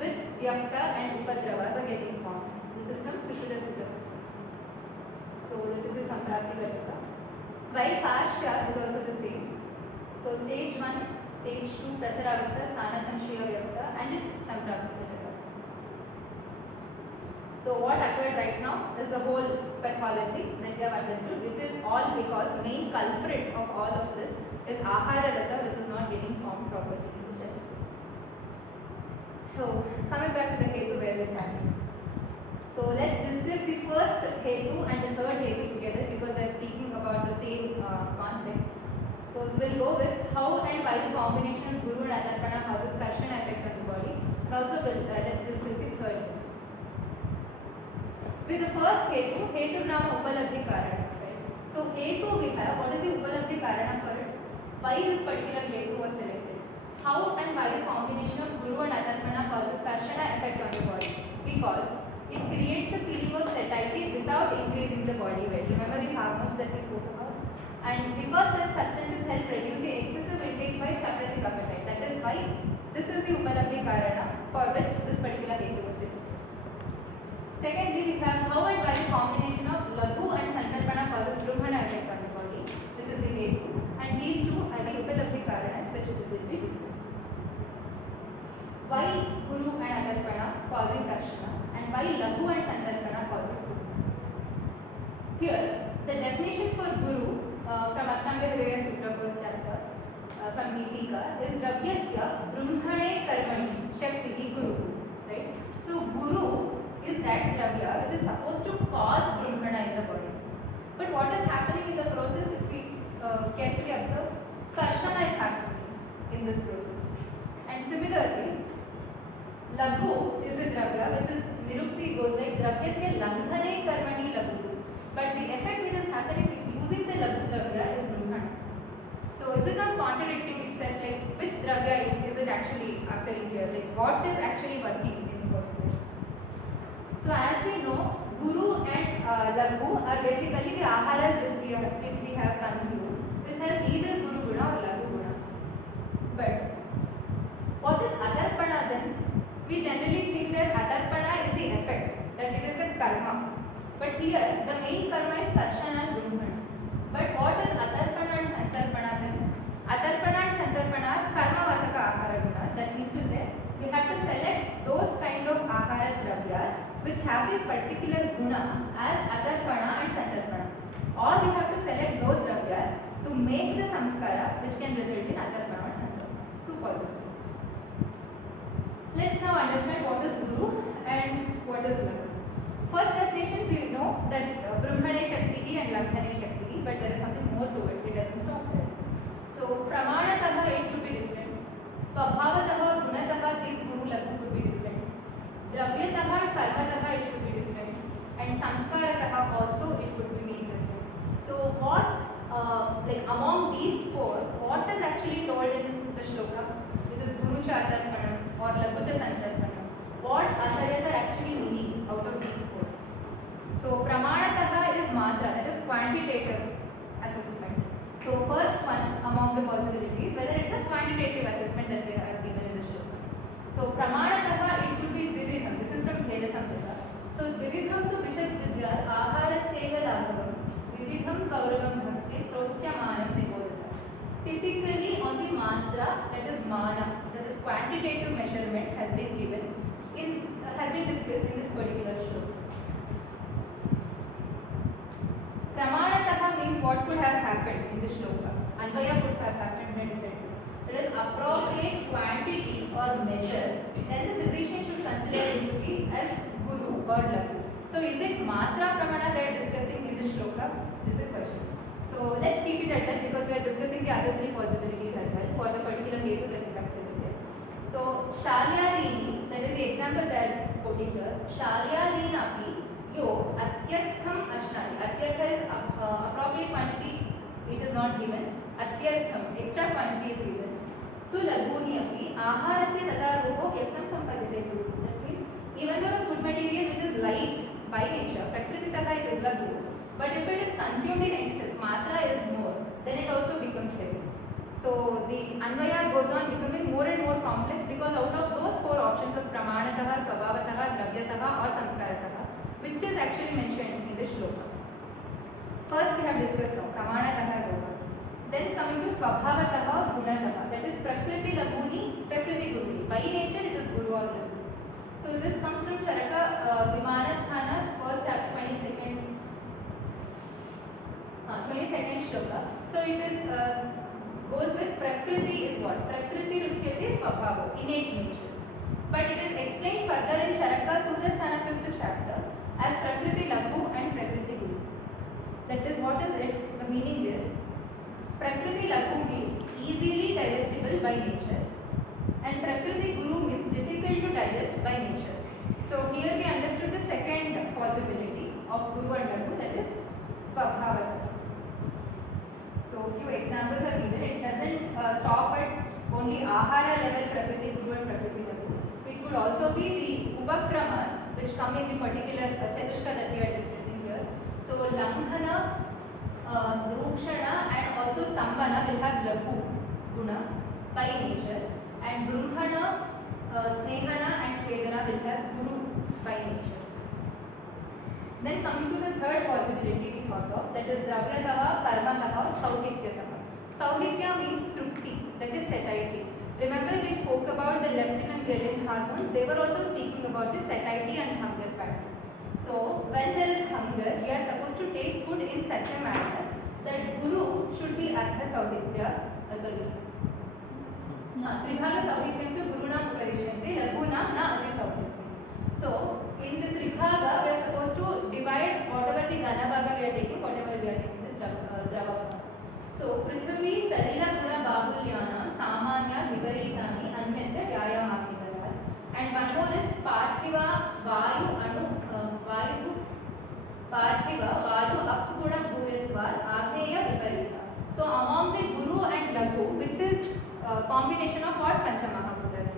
with Vyakta and Upadravas are getting formed. This is from Sushruta Sutra. So this is a Samprati Ghatika. While Karsha is also the same. So stage 1, stage 2, Prasara Avastha, Sthana Samshraya Vyakta, and its Samprati Ghatikas. So what occurred right now is the whole pathology that we have understood, which is all because the main culprit of all of this is Ahara Rasa, which is not getting formed properly in the shell. So coming back to the Hetu where we started. So let's discuss the first Hetu and the third Hetu together because they are speaking about the same context. So we'll go with how and why the combination of Guru and Adarpana causes Karshana effect on the body, and also let's discuss the third Hetu. With the first Hetu, Hetu Nama Upalabdhi Karana. Right? So Hetu we have, what is the Upalabdhi Karana for it? Why this particular Hetu was selected? How and why the combination of Guru and Adarpana causes Karshana effect on the body? Because it creates the feeling of satiety without increasing the body weight. Remember the hormones that we spoke about? And because such substances help reduce the excessive intake by suppressing appetite. That is why this is the Upalabdhi Karana for which this particular Hetu was selected. Secondly, we have how and why the combination of Laghu and Sankalpana causes Brahmana effect on the body. This is the Hetu. And these two are the Upalabdhi Karanas which will be discussed. Why Guru and Adarpana causing Karshana, and why Laghu and Sankalpana causes Guru. Here, the definition for Guru from Ashtanga Hridaya Sutra, first chapter, from the Tika, is Dravyasya Brahmane Karmani Shakti Guru. Right? So, Guru is that Dravya which is supposed to cause Brahmana in the body. But what is happening in the process, if we carefully observe, Karshana is happening in this process. And similarly, Laghu is the Dravya which is Nirukti goes like Dravyasya Langhane Karmani Laghu. But the effect which is happening with using the Laghu Dravya is Brahmana. So is it not contradicting itself? Like which Dravya is it actually occurring here? Like what is actually working in the first place? So as we know, Guru and Laghu are basically the aharas which we have consumed, which has either Guru Guna or Laghu Guna. But what is Adarpana then? We generally think that Adarpana is the effect, that it is a karma. But here, the main karma is Karshana and Brahmana. But what is Adarpana and Santarpana then? Adarpana and Santarpana are karma vasaka ahara gunas. That means to say, we have to select those kind of ahara dravyas which have the particular guna as Adarpana and Santarpana. Or we have to select those dravyas to make the samskara which can result in Adarpana or Santarpana. Two possibilities. Let's now understand what is Guru and what is Laghu. First definition, we know that Brahmane Shakti and Langhane Shakti, but there is something more to it, it doesn't stop there. So, Pramanataha it could be different, Swabhavataha or Gunataha these Guru Laghu could be different, Dravyataha and Karmataha it could be different, and Samskarataha also it could be made different. So, what, like among these four, what is actually told in the shloka? This is Guru Chadarpanam or Laghucha Santarpanam. What acharyas are actually meaning out of these four? So, Pramanataha is Matra, that is quantitative assessment. So, first one among the possibilities, whether it's a quantitative assessment that they have given in the shloka. So, Pramanataha it could be Dvividham, this is from Kheda Samhita. So, Dvividham to Vishad Vidya, Aharaseva Laghavam, Dvividham Gauravam Bhakti, Prochyamanam Nibodhata. Typically on the Matra, that is Mana, that is quantitative measurement has been given. Has been discussed in this particular shloka. Pramanataha means what could have happened in this shloka. Anvaya could have happened in a different way. It is appropriate quantity or measure, then the physician should consider it to be as Guru or Laghu. So is it Matra Pramana they are discussing in this shloka? This is the question. So let's keep it at that because we are discussing the other three possibilities as well for the particular hetu that we have said here. So Shalyalini, that is the example that quoting here. Shalyalini api yo atyartham ashnani. Atyartha is appropriate quantity, it is not given. Atyartham, extra quantity is given. Sulaguni api aharasya tadaruho vyaktam sampadhyate guru. That means even though the food material which is light by nature, prakrititaha it is laghu, but if it is consumed in excess, matra is more, then it also becomes heavy. So the Anvaya goes on becoming more and more complex because out of those four options of Pramanataha, Svabhavataha, Dravyataha or Samskarataha, which is actually mentioned in the shloka. First we have discussed now, Pramanataha is over. Then coming to Svabhavataha or Gunataha, that is Prakriti Laguni, Prakriti Guruni. By nature it is Guru or Laghu. So this comes from Sharaka Vimanasthana's first chapter 22nd shloka. So it is goes with Prakriti is what? Prakriti Ruchyate Svabhava, innate nature. But it is explained further in Charaka Sutrasthana 5th chapter as Prakriti Laghu and Prakriti Guru. That is, what is it? The meaning is Prakriti Laghu means easily digestible by nature, and Prakriti Guru means difficult to digest by nature. So here we understood the second possibility of Guru and Laghu, that is Svabhavata. So few examples are given. It doesn't stop at only Ahara level Prakriti Guru and Prakriti Laghu. It could also be the Upakramas which come in the particular Chatushka that we are discussing here. So Lamghana, Drukshana and also Stambhana will have Laghu Guna by nature, and Brumhana, Snehana and Swedana will have Guru by nature. Then coming to the third possibility we thought of, that is Dravyataha, Karmataha or Sauhityataha. Sauhitya means trupti, that is satiety. Remember we spoke about the leptin and ghrelin hormones, they were also speaking about the satiety and hunger pattern. So when there is hunger, we are supposed to take food in such a manner that Guru should be Artha Sauhitya, Tribhaga Sauhityam to Gurunam Uparishyante, Laghunam na Adi Sauhityam. So in the Tribhaga, we are supposed to divide whatever the Gana Bhaga we are taking, whatever we are taking the Drava. So Prithvi, Sarila Guna Bahulyana, Samanya, Vivaritani, Anyatya, Vyayamakivarat. And one more is Parthiva, Vayu, Anu, Parthiva, Vayu, Apguna, Bhuyatvar, Agneya, Viparita. So among the Guru and Laghu, which is a combination of what? Panchamahabhuta.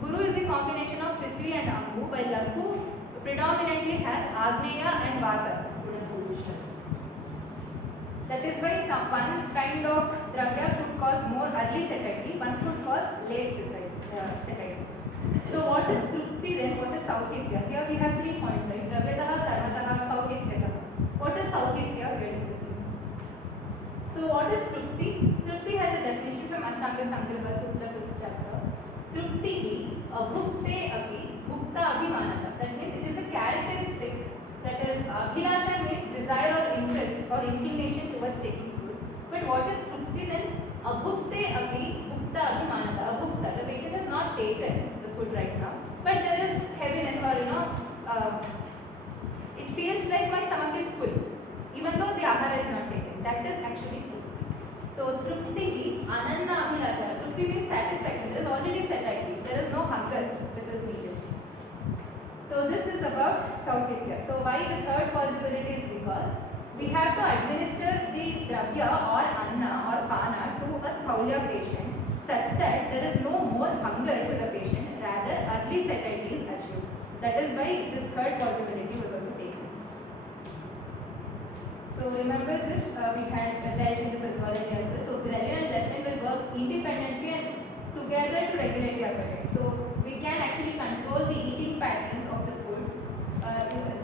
Guru is the combination of Prithvi and Ambu, while Laghu predominantly has Agneya and Vata. That is why one kind of Dravya could cause more early satiety, one could cause late satiety. So what is Trupti then? What is Sauhitya? Here we have 3 points, right? Dravyataha, Karmataha, Sauhityataha. What is Sauhitya? We are discussing. So what is Trupti? Trupti has a definition from Ashtanga Sankalpa Sutra 5th chapter. Trupti abhukte api bhukta abhimanata. That means it is a characteristic, that is abhilasha means desire or interest or inclination towards taking food. But what is Trupti then? Abhukte api bhukta abhimanata. Abhukta, the patient has not taken the food right now, but there is heaviness or it feels like my stomach is full even though the ahara is not taken. That is actually Trupti. So Trupti ananna abhilasha. Trupti means satisfaction. There is already satiety. There is no hunger which is needed. So this is about Sauhitya. So why the third possibility is because we have to administer the Dravya or Anna or Pana to a Sthaulya patient such that there is no more hunger to the patient, rather early satiety is achieved. That is why this third possibility was also taken. So remember this, we had dealt in the physiology as well. So ghrelin and leptin will work independently and together to regulate the appetite. So we can actually control the eating patterns of the food.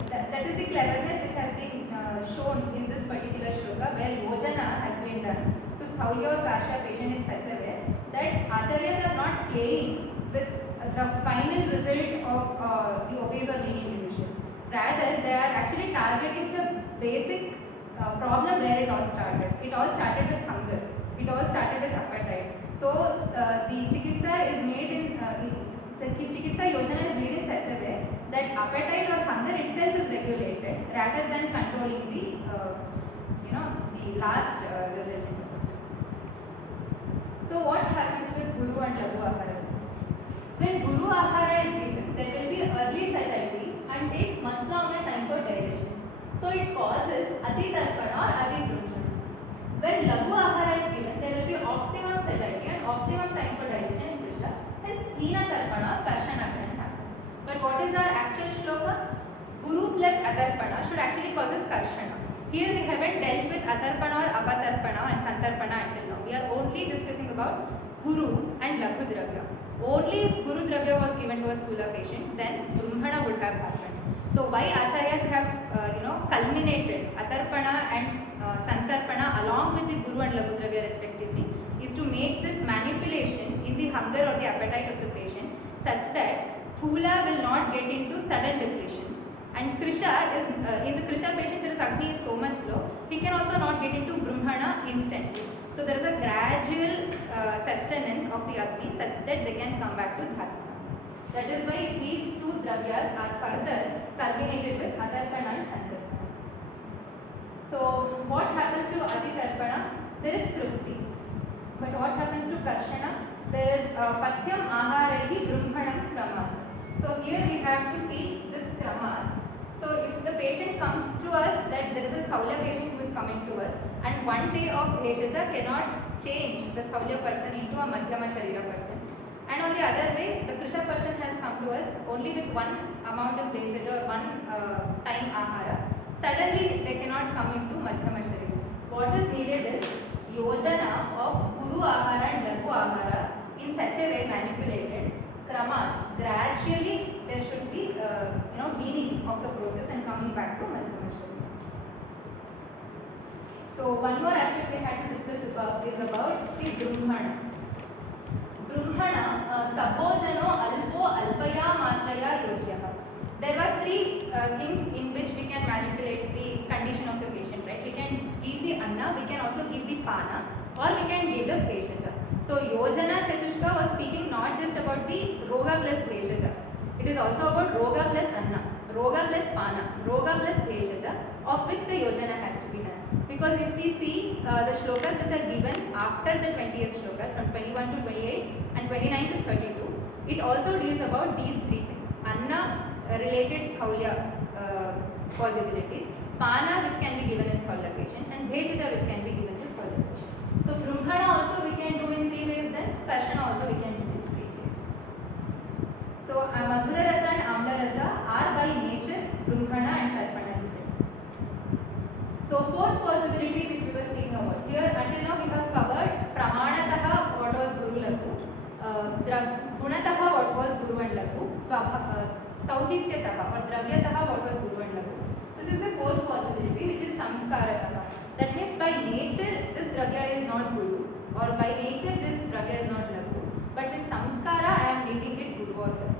That is the cleverness which has been shown in this particular shloka, where yojana has been done to Sthaulya or Karsha patient in such a way that acharyas are not playing with the final result of the obese or lean individual. Rather, they are actually targeting the basic problem where it all started. It all started with hunger. It all started with appetite. So the chikitsa is made in the chikitsa yojana is made in such a way that appetite or hunger itself is regulated rather than controlling the the last result. So what happens with Guru and Laghu Ahara? When Guru Ahara is given, there will be early satiety and takes much longer time for digestion. So it causes Ati Tarpana or Ati Brunhana. When Laghu Ahara is given, there will be optimum satiety and optimum time for digestion in Krisha. Hence, Hina Tarpana or Karshana can happen. But what is our actual shloka? Guru plus Atarpana should actually causes Karshana. Here we haven't dealt with Atarpana or Apatarpana and Santarpana until now. We are only discussing about Guru and Laghu Dravya. Only if Guru Dravya was given to a Sthula patient, then Brahmana would have happened. So why Acharyas have culminated Atarpana and Santarpana along with the Guru and Laghu Dravya respectively is to make this manipulation in the hunger or the appetite of the patient such that Sthula will not get into sudden depletion. And Krisha is, in the Krisha patient there is Agni is so much low, he can also not get into Brahmana instantly. So there is a gradual sustenance of the Agni such that they can come back to Dhatu. That is why these two dravyas are further culminated with Atarpana and Santarpana. So what happens to Ati Tarpana? There is Trupti. But what happens to Karshana? There is Pathyam Aharehi Brahmanam Kramat. So here we have to see this Kramat. So if the patient comes to us, that there is a Sthaulya patient who is coming to us, and one day of Bheshaja cannot change the Sthaulya person into a Madhyama Sharira person. And on the other way, the Krisha person has come to us only with one amount of Bheshaja or one time Ahara. Suddenly they cannot come into Madhyama Sharira. What is needed is Yojana of Guru Ahara and Laghu Ahara in such a way manipulated. Krama, gradually there should be weaning of the process and coming back to Madhyama Sharira. So one more aspect we had to discuss about is about the Brahmana. Brahmana, Sabhojano Alpo Alpaya Matraya Yojyaha. There were three things in which we can manipulate the condition of the patient, right? We can give the Anna, we can also give the Pana, or we can give the Bheshaja. So Yojana Chatushka was speaking not just about the Roga plus Bheshaja. It is also about Roga plus Anna, Roga plus Pana, Roga plus Bheshaja, of which the Yojana has to be done. Because if we see the shlokas which are given after the 20th shloka, from 21 to 28 and 29 to 32, it also deals about these three things. Anna related Sthaulya possibilities, Pana which can be given in Sthaulya patient, and Bheshaja which can be given to Sthaulya patient. So Brahmana also we can do in 3 ways, then Karshana also we can do in 3 ways. So Madhura Rasa and Amla Rasa are by nature Brahmana and Tarpana. So fourth possibility which we were seeing over here, until now we have covered Pramanataha what was Guru Laghu, Gunataha what was Guru and Laghu, Sauhityataha or Dravyataha what was Guru and Laghu. This is the fourth possibility which is Samskarataha. That means by nature this Dravya is not Guru, or by nature this Dravya is not Laghu, but with Samskara I am making it Guru or Laghu.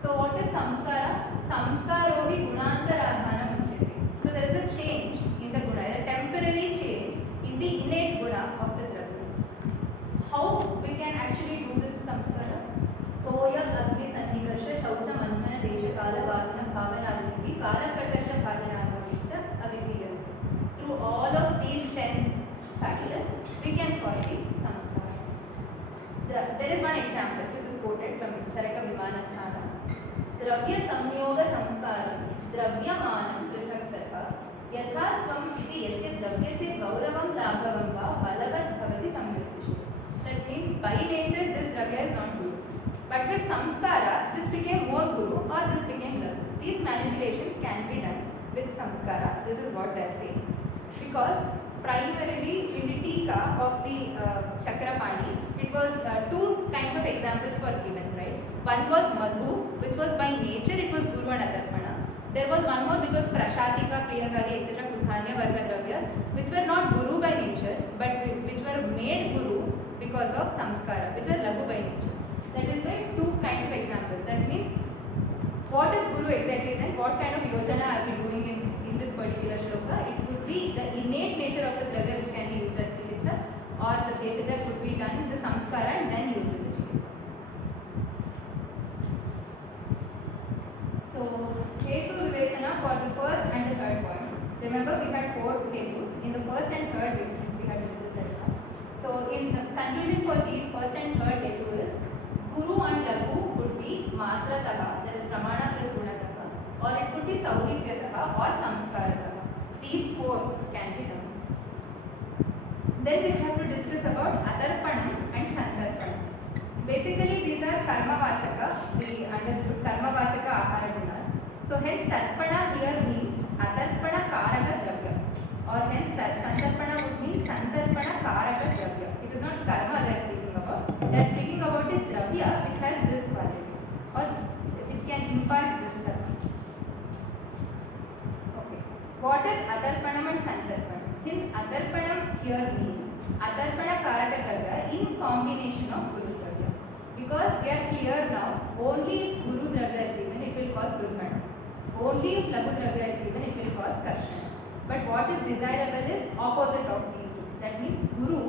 So what is Samskara? Samskarohi Gunantaradhana Muchyate. So there is a change in the Guna, a temporary change in the innate Guna of the Dravya. How we can actually do this Samskara? Toya Agni Sannikarsha Shaucha Manthana Desha Kala Vasana Bhavanadini Kala Prakasha Bhajanadavishta Abhidhiyate. Through all of these 10 factors, we can cause the samskara. There is one example which is quoted from Charaka Vimanasthana. Dravya Samyoga Samskara Dravyamanam Prithaktatva Yatha Swam Iti Yasya Dravyasya Gauravam Labhavam Va Balavad Bhavati Tamyurtishu. That means by nature this Dravya is not Guru. But with samskara, this became more Guru or this became Laghu. These manipulations can be done with samskara. This is what they are saying. Because primarily in the Tika of the Chakrapani, it was 2 kinds of examples were given, right? One was Madhu, which was by nature it was Guru and Atarpana. There was one more which was Prashatika, Priyagali, etc. Kudhanya Varga Dravyas, which were not Guru by nature, but which were made Guru because of samskara, which were Laghu by nature. That is why 2 kinds of examples. That means what is Guru exactly then? What kind of yojana are we doing in this particular shloka? It would be the innate nature of the dravya which can be used as chikitsa, or the bheshaja could be done in the samskara and then used with the chikitsa. So, Hetu Vivechana for the first and the third point. Remember we had 4 Hetus. In the first and third which we had discussed right now. So, in the conclusion for these first and third Hetu is Guru and Laghu would be Matrataha, that is Pramana plus Gunataha, or it could be Sauhityataha or Samskarataha. These four can be done. Then we have to discuss about Adarpanam and Sandarpanam. Basically, these are Karmavachaka. We understood Karmavachaka Ahara Gunas. So hence Tarpana here means Adarpana Karaka Dravya. Or hence Sandarpana would mean Sandarpana Karaka Dravya. It is not Karma they are speaking about. They are speaking about a Dravya which has this quality or which can impart this Dravya. Okay. What is Adarpanam and Sandarpanam? Hence Adarpanam here means Adarpana Karaka Dravya in combination of Guru Dravya. Because we are clear now, only if Guru Dravya is given, it will cause Brahmana. Only if Lagu Dravya is given, it will cause Karshana. But what is desirable is opposite of these two. That means Guru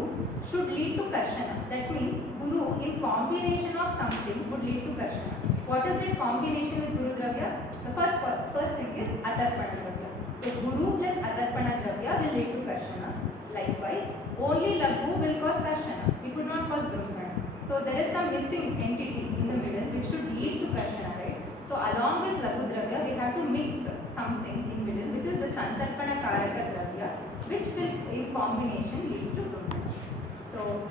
should lead to Karshana. That means Guru in combination of something would lead to Karshana. What is that combination with Guru Dravya? The first thing is Adarpana Dravya. So Guru plus Adarpana Dravya will lead to Karshana. Likewise, only Lagu will cause Karshana. It would not cause Brahmana. So there is some missing entity in the middle which should lead to Karshana, right? So along with Lagu Dravya, we have to mix something in middle which is the Sandarpana Karaka Dravya, which will in combination leads to Brahmana. So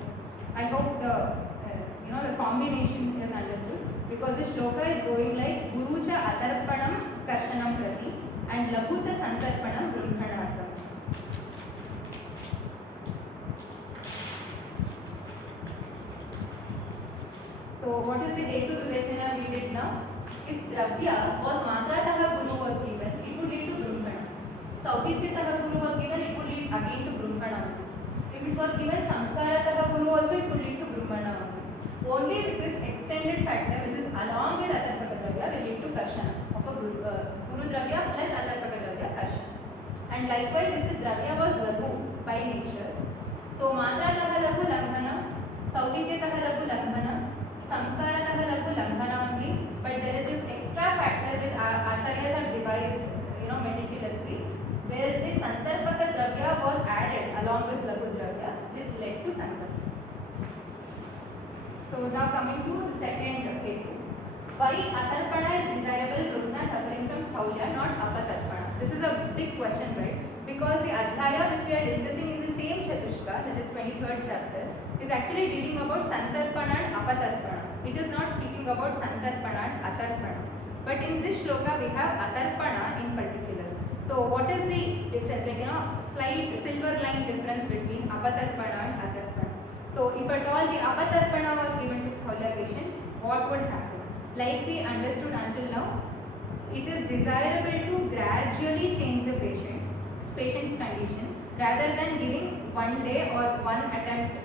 I hope the combination is understood, because the shloka is going like Guru cha Adarpanam Karshanam Prati and Lagu cha Sandarpanam Brahmanartham. So what is the Hetu Vivechana we did now? If Dravya was Matrataha Guru was given, it would lead to Brahmana. Saubhityataha Guru was given, it would lead again to Brahmana. If it was given Samskarataha Guru also, it would lead to Brahmana. Only with this extended factor, which is along with Adarpaka Dravya, will lead to Karshana of a Guru Dravya plus Adarpaka Dravya Karshana. And likewise, if the Dravya was Lagu by nature, so Matrataha Lagu Langhana, Saubhityataha Lagu Langhana, Samskarataha Lagu Langhana only, but there is this extra factor which Acharyas have devised, meticulously, where the Sandarpaka Dravya was added along with Lagu Dravya, which led to Sandarpaka. So now coming to the second hetu. Why Atarpana is desirable Rukna suffering from Sthaulya, not Apatarpana? This is a big question, right? Because the Adhyaya which we are discussing in the same Chatushka, that is 23rd chapter, is actually dealing about Santarpana and Apatarpana. It is not speaking about Santarpana and Atarpana. But in this shloka we have Atarpana in particular. So what is the difference? Slight silver line difference between Apatarpana and Atarpana. So if at all the Apatarpana was given to Sthaulya patient, what would happen? Like we understood until now, it is desirable to gradually change the patient's condition, rather than giving one day or one attempt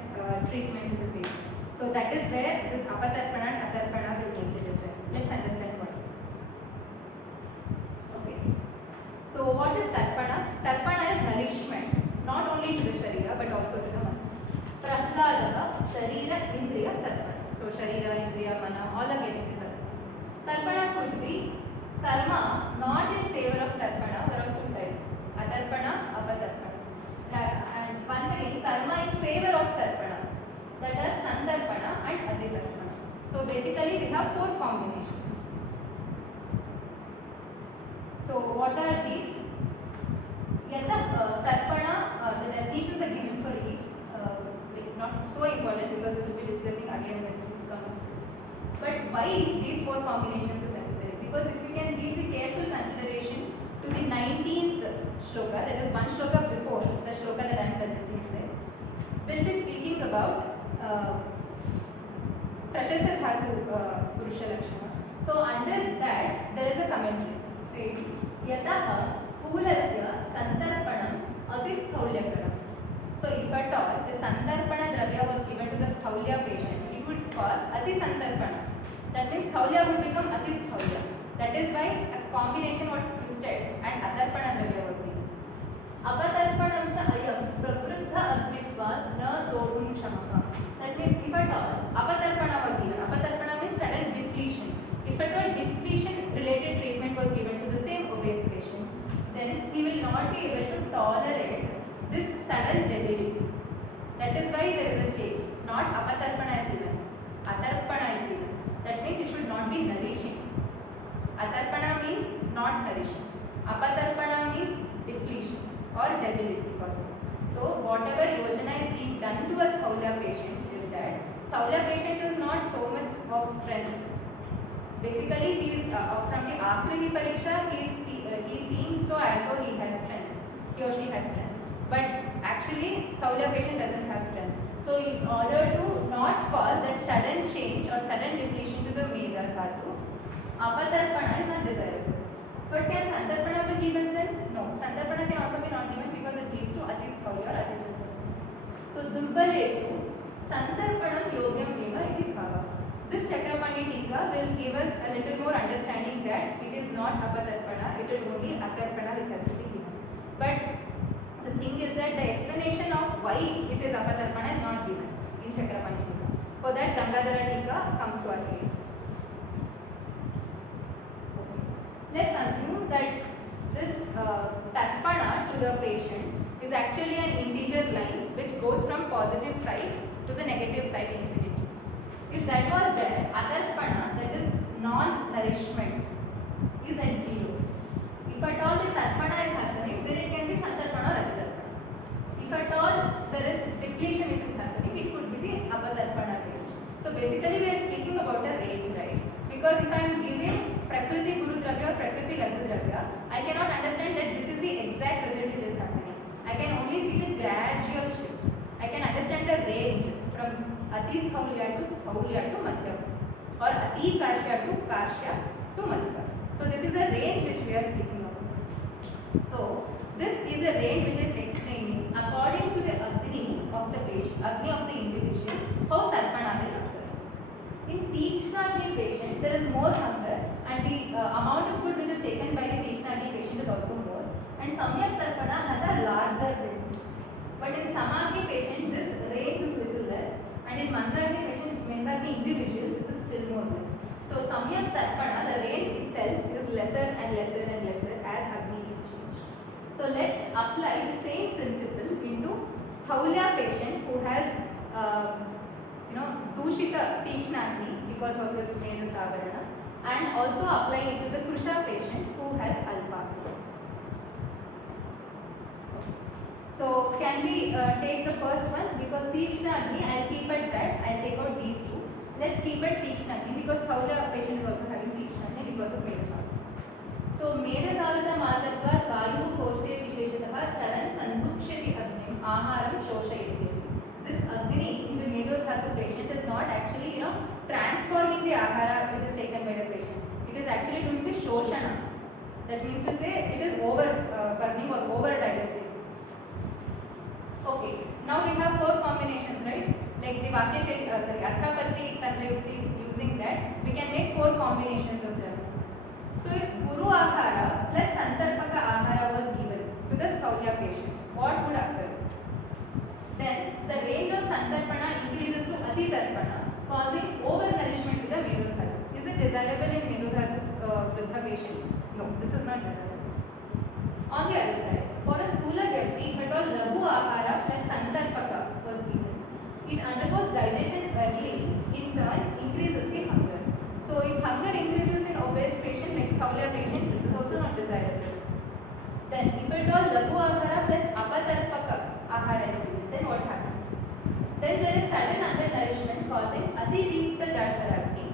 treatment to the patient. So that is where this Apatarpana and Atarpana will make the difference. Let's understand what it is. Okay. So what is Tarpana? Tarpana is nourishment, not only to the Sharira but also to the Manas. Prahladaha, Sharira, Indriya, Tarpana. So Sharira, Indriya, Mana, all are getting the Tarpana. Tarpana could be karma not in favor of Tarpana. There are two types, Atarpana, Apatarpana. And once again, karma in favor of Tarpana, that is Sandarpana and Aditarpana. So basically we have four combinations. So what are these? Tarpana, the definitions are given for each. Not so important because we will be discussing again when it comes. But why these four combinations is necessary? Because if we can give the careful consideration to the 19th shloka, that is one shloka before the shloka that I am presenting today, we'll be speaking about Prashasta Dhatu Purusha Lakshana. So under that there is a commentary saying Yataha Sthulasya Santarpanam Adisthaulya. So if at all the Santarpana Dravya was given to the Sthaulya patient, it would cause Ati Santarpana. That means Sthaulya would become Ati Sthaulya. That is why a combination was twisted and Atarpana Dravya was given. Apatarpanam cha ayam pravruddha agritva na sodum kshamaka. That means if at all Apatarpana was given, Apatarpana means sudden depletion. If at all depletion related treatment was given to the same obese patient, then he will not be able to tolerate this sudden debility. That is why there is a change. Not Apatarpana is given, Atarpana is given. That means it should not be nourishing. Atarpana means not nourishing. Apatarpana means depletion or or debility causing. So whatever yojana is being done to a Sthoola patient is that Sthoola patient is not so much of strength. Basically, he is from the Akriti Pariksha, he seems so as though he has strength, he or she has strength. But actually, Sthoola patient doesn't have strength. So in order to not cause that sudden change or sudden depletion to the Meda Dhatu, Apatarpana is not desirable. But can Santarpana be given then? No. Santarpana can also be not given because it leads to Atisthaulia or Atisthaulia. So Durbaletu Santarpanam Yogyam Eva iti bhava. This Chakramani Tika will give us a little more understanding that it is not Apatarpana, it is only Atarpana which has to be given. But the thing is that the explanation of why it is Apatarpana is not given in Chakramani Tika. For that Gangadhara Tika comes to our aid. Let's assume that this Tarpana to the patient is actually an integer line which goes from positive side to the negative side infinity. If that was there, Atarpana, that is non-nourishment, is at 0. If at all the Tarpana is happening, then it can be Santarpana or Atitarpana. If at all there is depletion which is happening, it could be the Apatarpana range. So basically we are speaking about a range, right? Because if I am giving Prakriti Guru Dravya or Prakriti Laghu Dravya, I cannot understand that this is the exact result which is happening. I can only see the gradual shift. I can understand the range from Ati Sthaulia to Sthaulia to Madhya, or Ati Karshya to Madhya. So this is a range which we are speaking about. So this is a range which is explaining according to the Agni of the patient, Agni of the individual, how Tarpana will occur. In Tikshna patient, there is more hunger and the amount of food which is taken by the Tikshna patient is also more. And Samyak Tarpana has a larger range. But in Samagni patient, this range is little less. And in Mandagni patient, Mandagni individual, this is still more less. So Samyak Tarpana, the range itself is lesser and lesser and lesser as Agni is changed. So let's apply the same principle into Sthaulia patient who has Dushita Tikshna because of his Meda Savarana, and also apply it to the Krusha patient who has Alpa. So can we take the first one, because Tikshna I'll keep at that, I'll take out these two. Let's keep at Tikshna because Sthaulia patient is also having Tikshna because of Meda Savarana. So Meda Savarana Madatva Vayu Koshte Visheshataha Charan Sandukshati Agnim Aharam Shoshayati. This Agni in the Meda Dhatu patient is not actually transforming the Ahara which is taken by the patient. It is actually doing the Shoshana. That means to say it is over burning or over digesting. Okay, now we have 4 combinations, right? Like the Arthapatti, Tantrayukti, using that, we can make 4 combinations of them. So if Guru Ahara plus Santarpaka Ahara was given to the Sthaulia patient, what would occur? Then the range of Santarpana increases to Atitarpana, causing overnourishment to the Meda Dhatu. Is it desirable in Meda Dhatu Vruddha patient? No, this is not desirable. On the other side, for a Sthula Vyakti, if at all Laghu Ahara plus Santarpaka was given, it undergoes digestion early, in turn increases the hunger. So if hunger increases in obese patient like Sthaulia patient, this is also not desirable. Then if at all Laghu Ahara plus Apatarpaka Ahara is given, then what happens? Then there is sudden undernourishment causing Atidikta Jadharagni.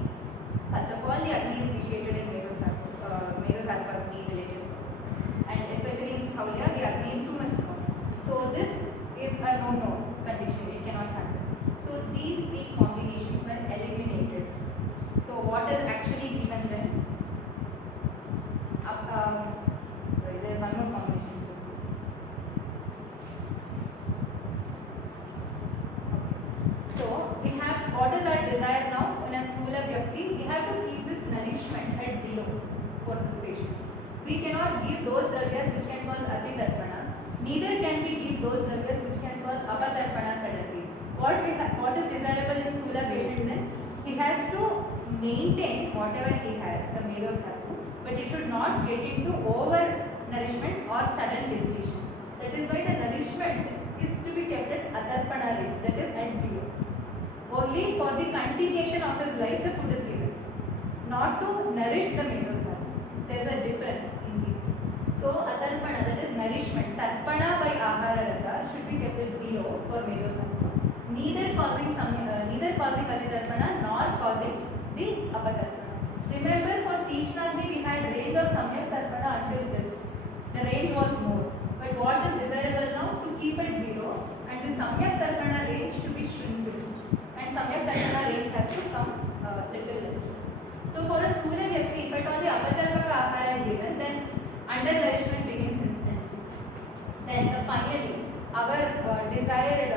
First of all, the Agni is vitiated in Meda Dhatu Agni related problems. And especially in Sthaulia, the Agni is too much strong. So this is a no-no condition, it cannot happen. So these 3 combinations were eliminated. So what is actually given then? Sorry, there is one more combination. So we have, what is our desire now in a Sthula Vyakti? We have to keep this nourishment at 0 for this patient. We cannot give those dravyas which can cause Atitarpana. Neither can we give those dravyas which can cause Apatarpana suddenly. What is desirable in Sthula patient then? He has to maintain whatever he has, the Meda Dhatu, but it should not get into over-nourishment or sudden depletion. That is why the nourishment is to be kept at Atarpana range, that is at 0. Only for the continuation of his life the food is given, not to nourish the Meda Dhatu. There is a difference in these. So Atarpana, that is nourishment. Tarpana 0 for Medodhatu, neither causing Atitarpana nor causing the Apatarpana. Remember, for Tichnagni we had range of Samyak Tarpana until this. The range was more. But what is desirable now? To keep it 0 and the Samyak Tarpana range to be shrinked. And Samyak Tarpana range has to come little less. So for a Sthula Vyakti, if at all the Apatarpaka Ahara is given, then undernourishment begins instantly. Then finally, our desired,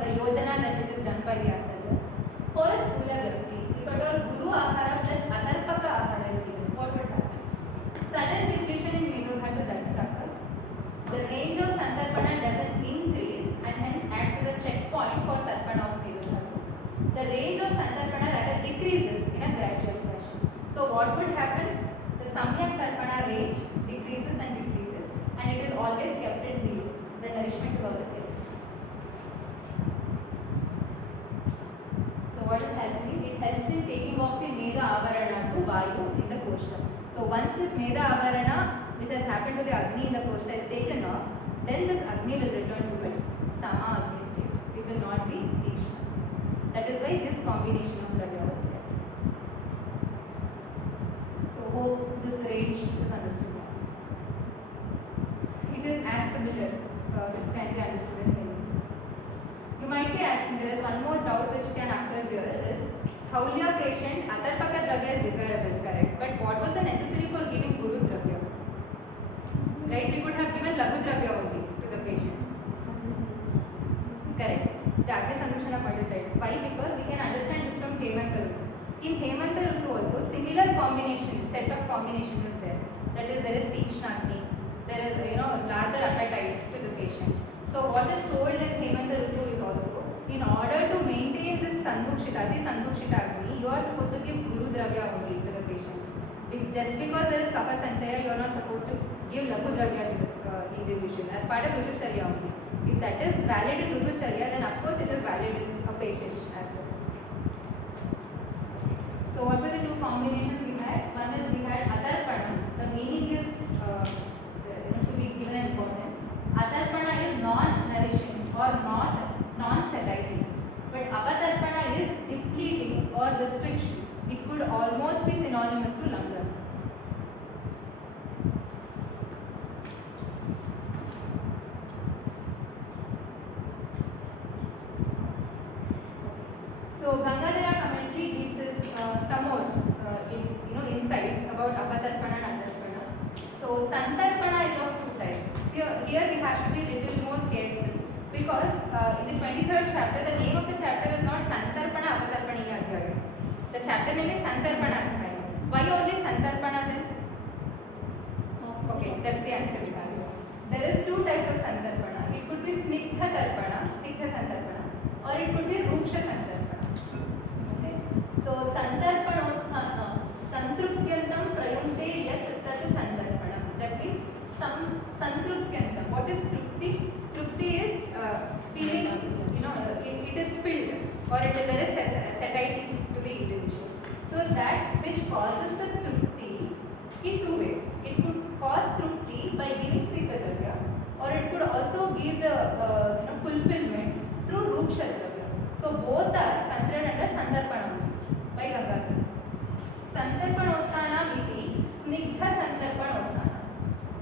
the yojana that which is done by the Acharyas. For a Sthula Vyakti, if at all Guru Ahara plus Atarpaka Ahara is given, what would happen? Sudden depletion in Medodhatu doesn't occur. The range of Santarpana doesn't increase and hence acts as a checkpoint for Tarpana of Medodhatu. The range of Santarpana rather decreases in a gradual fashion. So what would happen? The Samyak Tarpana range decreases and decreases and it is always kept at 0. The nourishment is always kept at 0. So what is helping? It helps in taking off the Meda Avarana to Vayu in the Koshta. So once this Meda Avarana which has happened to the Agni in the Koshta is taken off, then this Agni will return to its Sama Agni state. It will not be Tikshna. That is why this combination of Dravya was there. So hope this range is understood now. It is as similar, which can be understood in Hindi. You might be asking, there is one more doubt which can occur here is, Sthulya patient, Atarpaka Dravya is desirable, correct? But what was the necessary for giving Guru Dravya? Right, we could have given Laghu Dravya only to the patient. Correct. The Agya Sandukshana point is right. Why? Because we can understand this from Hemanta Ritu. In Hemanta Ritu also, similar combination, set of combination is there. That is, there is Tichnagni, there is larger appetite to the patient. So what is told in Hemanta Ritu is also, in order to maintain this Sandukshita Agni, you are supposed to give Guru Dravya only to the patient. Just because there is Kapha Sanchaya, you are not supposed to give Laghu Dravya to the individual as part of Rutucharya only. If that is valid in Rutucharya, then of course it is valid in a patient as well. So what were the two combinations we had? One is we had Atarpana. The meaning is to be given an importance. Atarpana is non-nourishing or non-sedating. But Apatarpana is depleting or restriction. It could almost be synonymous to Langar. So Gangadhara commentary gives us some more insights about Apatarpana and Atarpana. So Santarpana is of two types. Here we have to be a little more careful because in the 23rd chapter, the name of the chapter is not Santarpana Apatarpaniya Adhyaya. The chapter name is Santarpana Adhyaya. Why only Santarpana then? Okay, that's the answer. There is two types of Santarpana. It could be Snigdha Tarpana, Snigdha Santarpana, or it could be Ruksha Santarpana. Okay. So Santarpana, Santrupyantam Prayunte Yat Tat Santarpanam. That means Santrupyantam. What is Trupti? Trupti is feeling, it is filled or there is satiety to the individual. So that which causes the Trupti in two ways. It could cause Trupti by giving Snigdha Dravya, or it could also give the fulfillment through Ruksha Dravya. So both are considered under Santarpana by Gangadhara. Santarpanotthana iti Snigdha Santarpanotthana.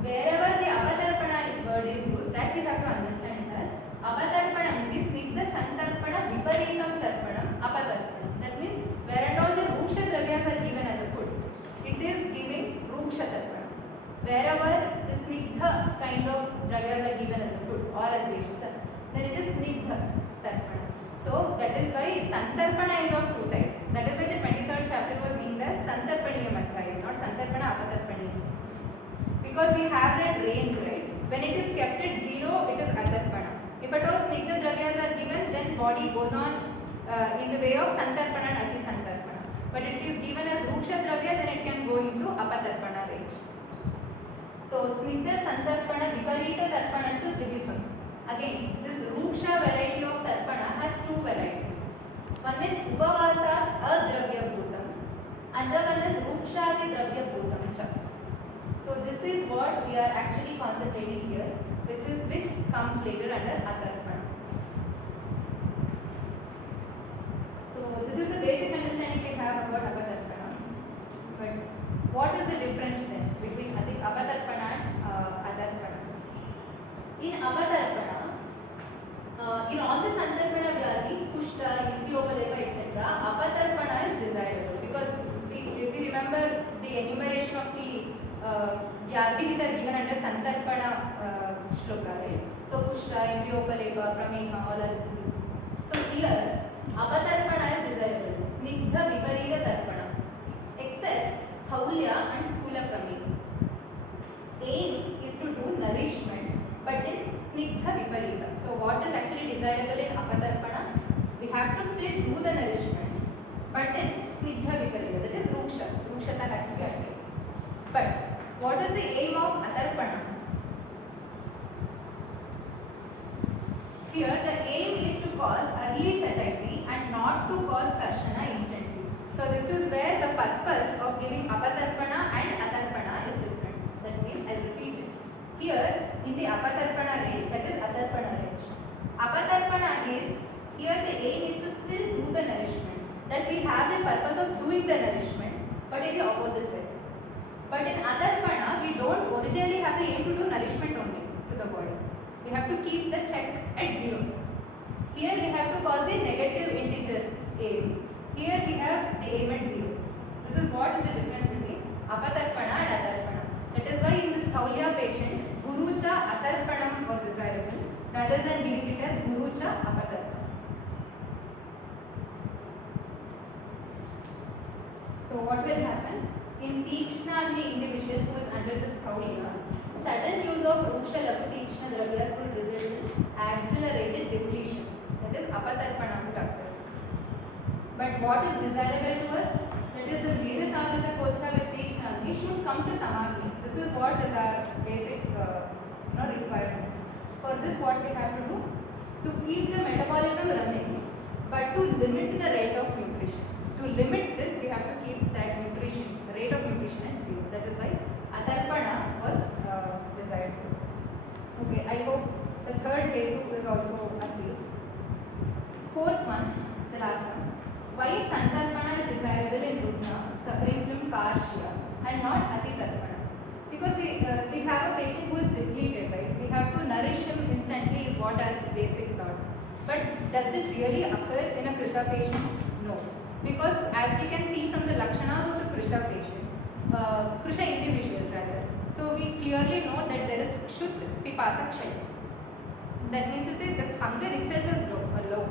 Wherever the Apatarpana word is used, that we have to understand that Apatarpana is Snigdha Santarpana Viparitam Tarpanam Apatarpana. That means where and all the Ruksha Dravyas are given as a food, it is giving Ruksha Tarpana. Wherever the Snigdha kind of Dravyas are given as a food or as Veshusha, then it is Snigdha Tarpana. So that is why Santarpana is of two types. That is why the 23rd chapter was named as Santarpaniyam Adhyaya, not Santarpana Apatarpaniyam. Because we have that range, right? When it is kept at 0, it is Atarpana. If at all Snigdha Dravyas are given, then body goes on in the way of Santarpana and Ati Santarpana. But if it is given as Ruksha Dravya, then it can go into Apatarpana range. So Snigdha Santarpana Viparita Tarpana to Dvivitham. Again, this Ruksha variety of Tarpana has two varieties. One is Upavasa Adravya Bhutam, another one is Rukshadi Dravya Bhutam Cha. So this is what we are actually concentrating here, which comes later under Atarpana. apatarpana, in all the santarpana vyadi, kushta, Ethiopilepa, etc., apatarpana is desirable because if we remember the enumeration of the vyadi which are given under santarpana shloka, right? So kushta, Ethiopilepa, prameha, all are these. So here, apatarpana is desirable. Snigdha viparita tarpana, except Sthulya and Sthula prameha. Aim is to do nourishment, but in snigdha viparita. So what is actually desirable in apatarpana? We have to still do the nourishment, but in snigdha viparita, that is ruksha. Rukshata has to be attained. But what is the aim of atarpana? Here the aim is to cause early satiety and not to cause karshana instantly. So this is where the purpose of giving apatarpana and atarpana is different. That means I'll repeat it. Here in the apatarpana range, that is atarpana range. Apatarpana is, here the aim is to still do the nourishment. That we have the purpose of doing the nourishment, but in the opposite way. But in atarpana, we don't originally have the aim to do nourishment only to the body. We have to keep the check at 0. Here we have to cause the negative integer aim. Here we have the aim at 0. This is what is the difference between apatarpana and atarpana. That is why in this Sthulya patient, Gurucha atarpanam was desirable rather than giving it as Gurucha apatarpanam. So what will happen? In Tikshna individual who is under the Sthulya, sudden use of Ruksha Lagu Tikshna Dravyas will result in accelerated depletion. That is apatarpana to occur. But what is desirable to us? That is the Venus Amrita Koshta with Tikshna should come to Samadhi. This is what is our basic requirement. For this what we have to do? To keep the metabolism running, but to limit the rate of nutrition. To limit this we have to keep that nutrition, the rate of nutrition at 0. That is why atarpana was desired. Okay, I hope the third hetu is also achieved. Fourth one, the last one. Why santarpana is desirable in Rudna suffering from Karshanam and not atitarpana? Because we have a patient who is depleted, right? We have to nourish him instantly is what our basic thought. But does it really occur in a Krisha patient? No. Because as we can see from the lakshanas of the Krisha patient, Krisha individual rather, so we clearly know that there is Shud Pipasa Kshaya. That means to say the hunger itself is low.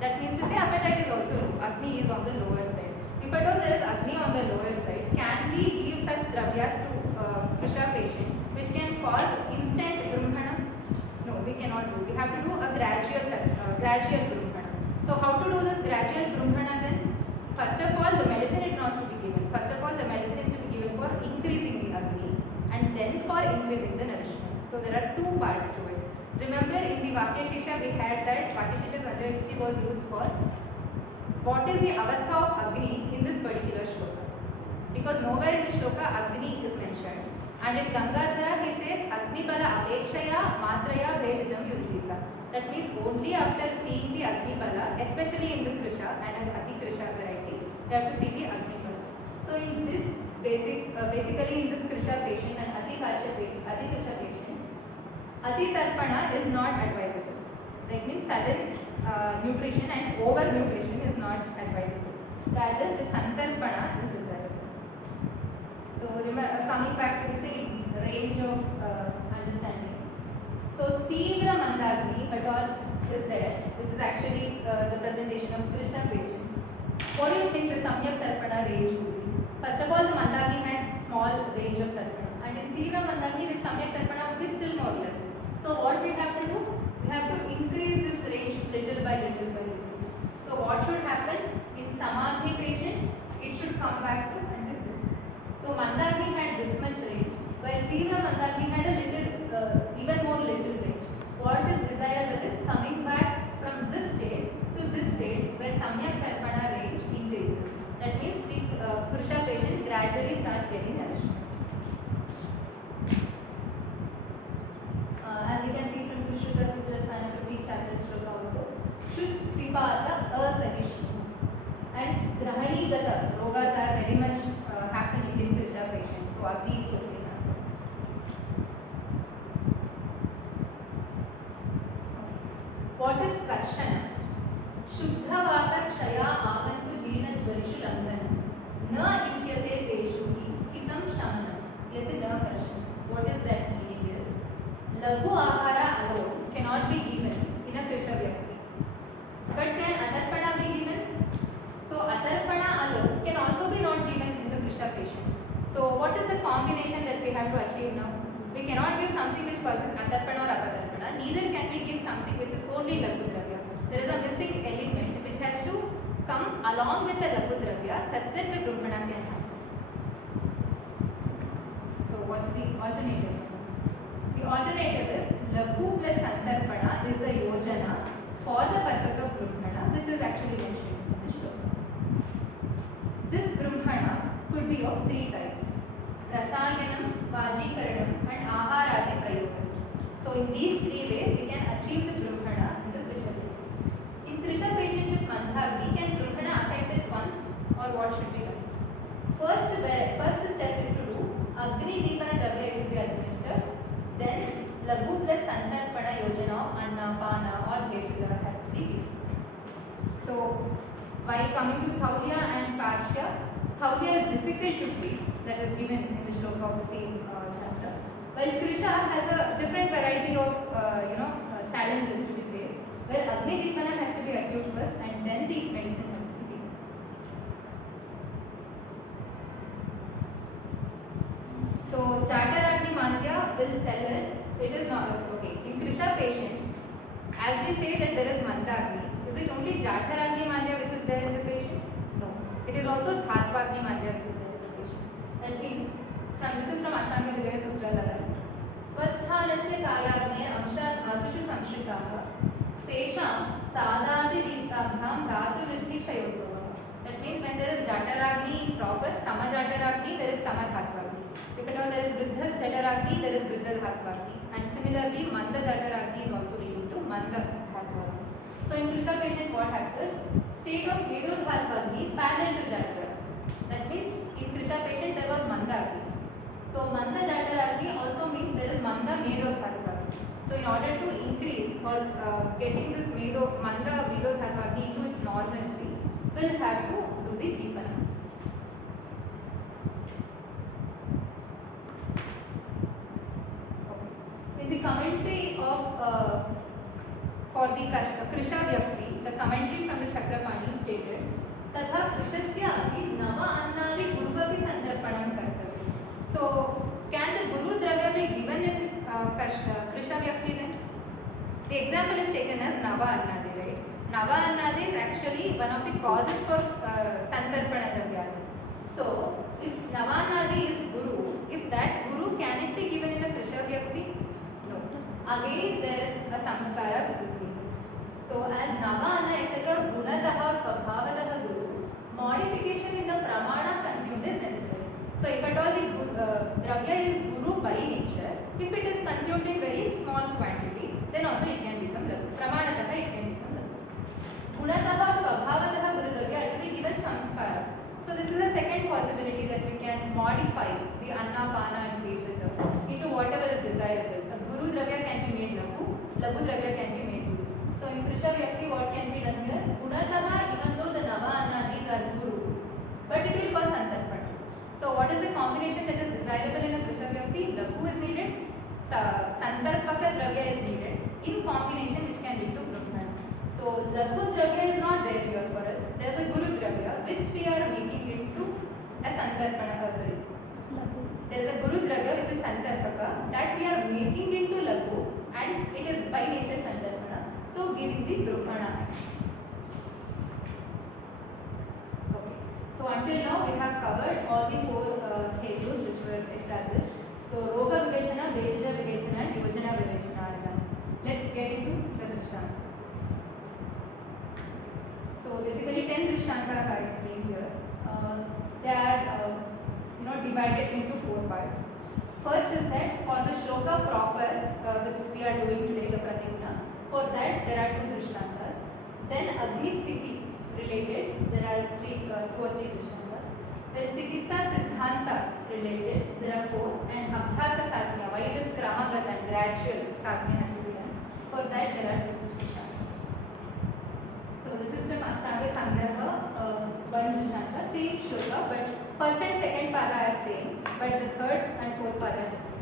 That means to say appetite is also low. Agni is on the lower side. If at all there is Agni on the lower side, can we give such dravyas to Krisha patient which can cause instant brumhana? No, we cannot do. We have to do a gradual brumhana. So how to do this gradual brumhana then? First of all, the medicine is not to be given. First of all, the medicine is to be given for increasing the Agni and then for increasing the nourishment. So there are two parts to it. Remember in the Vakyashesha we had that Vakyashesha's Anjayukti was used for what is the avastha of Agni in this particular shloka. Because nowhere in the shloka Agni is mentioned. And in Gangadhara he says Agni Bala Apekshaya Matraya Bheshajam Yujita. That means only after seeing the Agni Bala, especially in the Krisha and an Ati Krisha variety, you have to see the Agni Bala. So in this basically in this Krisha patient and Ati Krisha patient, Atitarpana is not advisable. That means sudden nutrition and over nutrition is not advisable. Rather, the santarpana is desirable. So, coming back to the same range of understanding. So, Tivra Mandagni at all is there, which is actually the presentation of Krishna patient. What do you think the Samyak Tarpana range would be? First of all, the Mandagni had small range of Tarpana. And in Tivra Mandagni, the Samyak Tarpana would be still more or less. So what we have to do? We have to increase this range little by little by little. So what should happen? In Samadhi patient, it should come back to under this. So Mandagni had this much range, while Tivra Mandagni had a little, even more little range. What is desirable is coming back from this state to this state where Samyak Tarpana range increases. That means the Krishna patient gradually starts getting nourishment. As you can see from Sushruta Sutra Sthana 15 chapter shloka also, Shud Pipasa Asanishu and Grahani Gata rogas are very much happening in Krisha patients. So Agni is totally happening. What is Karshanam? Shuddhavata Kshaya Agantu Jeena Jvarishu Lambhanam Na Ishyate Teshu Hitam Shamanam Yet Na Karshanam. What is that meaning is? Laghu Ahara alone cannot be given in a Krisha Vyakti. But can Atarpana be given? So Atarpana alone can also be not given in the Krisha patient. So what is the combination that we have to achieve now? We cannot give something which causes Atarpana or Apatarpana. Neither can we give something which is only Laghu Dravya. There is a missing element which has to come along with the Laghu Dravya such that the Brahmana can happen. So what's the alternative? The alternative is Laghu plus Santarpana is the Yojana for the purpose of Brahmana, which is actually mentioned in the shloka. This Brahmana could be of three types: Rasayanam, Vajikaranam and Aharadi Prayogas. So in these three ways we can achieve the Brahmana in the Krisha patient. In Krisha patient with Mandhagni, can Brahmana affect it once or what should be done? First step is to do Agni Deepana Dravya is to be administered. Then Laghu plus Santarpana Yojana of Anna, Pana or Bheshja has to be given. So while coming to Sthulya and Karsha, Sthulya is difficult to treat, that is given in the shloka of the same chapter. While Krisha has a different variety of challenges to be faced, where Agni Deepana has to be achieved first and then the medicine has to be given. So Chaturagni Mandya will tell us it is not okay. In Krisha patient, as we say that there is Mandagni, is it only Jataragni Mandya which is there in the patient? No. It is also Dhatvagni Mandya which is there in the patient. That means, this is from Ashtanga Hridaya Sutra Lala. Swasthanasya Kayagni Amsha Dhatushu Samshritaha Tesham Sadadi Deeptabham Dhatu Vritti Shayotava. That means when there is Jataragni proper, Sama Jataragni, there is Sama Dhatvagni. If at all there is Vriddha Jataragni, there is Vriddha Dhatvagni. And similarly, Manda Jataragni is also leading to Manda Dhatvagni. So in Krisha patient what happens? State of Vedodhatvagni is parallel to Jataragni. That means in Krisha patient there was Manda. So Manda Jataragni also means there is Manda Vedodhatvagni. So in order to increase or getting this Manda Vedodhatvagni into its normalcy, we'll have to do the Deepana. In the commentary of for the Krisha Vyakti, the commentary from the Chakrapani stated, Tatha Krishasya api Nava Annadi Guruvapi Sandarpanam Kartavya. So, can the Guru Dravya be given in Krisha Vyakti then? The example is taken as Nava Annadi, right? Nava Annadi is actually one of the causes for Sandarpana Dravya. So, if Nava Annadi is Guru, if that Guru, can it be given in a Krisha Vyakti? No. Again, there is a samskara which is given. So, as Navana etc. Gunataha Swabhavataha Guru, modification in the Pramana consumed is necessary. So, if at all the Dravya is Guru by nature, if it is consumed in very small quantity, then also it can become Laghu. Pramanataha it can become Laghu. Gunataha Swabhavataha Guru Dravya it will be given samskara. So, this is the second possibility that we can modify the Anna, Pana and Bheshja into whatever is desirable. A Guru Dravya can be made Laghu, Laghu Dravya can be made Guru. So in Krisha Vyakti what can be done here? Gunataha, even though the Nava Annadis are Guru, but it will cause Santarpana. So what is the combination that is desirable in a Krisha Vyakti? Laghu is needed, Santarpaka Dravya is needed in combination which can lead to Brahmana. So Laghu Dravya is not there here for us. There is a Guru Dravya which we are making into a Santarpana. There is a Guru Dravya which is Santarpaka that we are making into Laghu and it is by nature Santarpana. So giving the Brahmana action. Okay. So until now we have covered all the four hetus which were established. So Roga Vivechana, Bheshja Vivechana and Yojana Vivechana are done. Let's get into the Drishtanta. So basically 10 Drishtantas are explained here. They are divided into 4 parts. First is that for the shloka proper which we are doing today, the Prati, for that there are 2 Drishtantas. Then Agni Sthiti related, there are 2 or 3 Drishtantas. Then Chikitsa Siddhanta related, there are 4. And Abhyasa Sadhya, why it is Kramagata and gradual Sadhya has to be done. For that there are 2 Drishtantas. So this is from Ashtanga-Sangraha, one Drishtanta, same shloka, but first and second pada are same, but the third and fourth pada are different.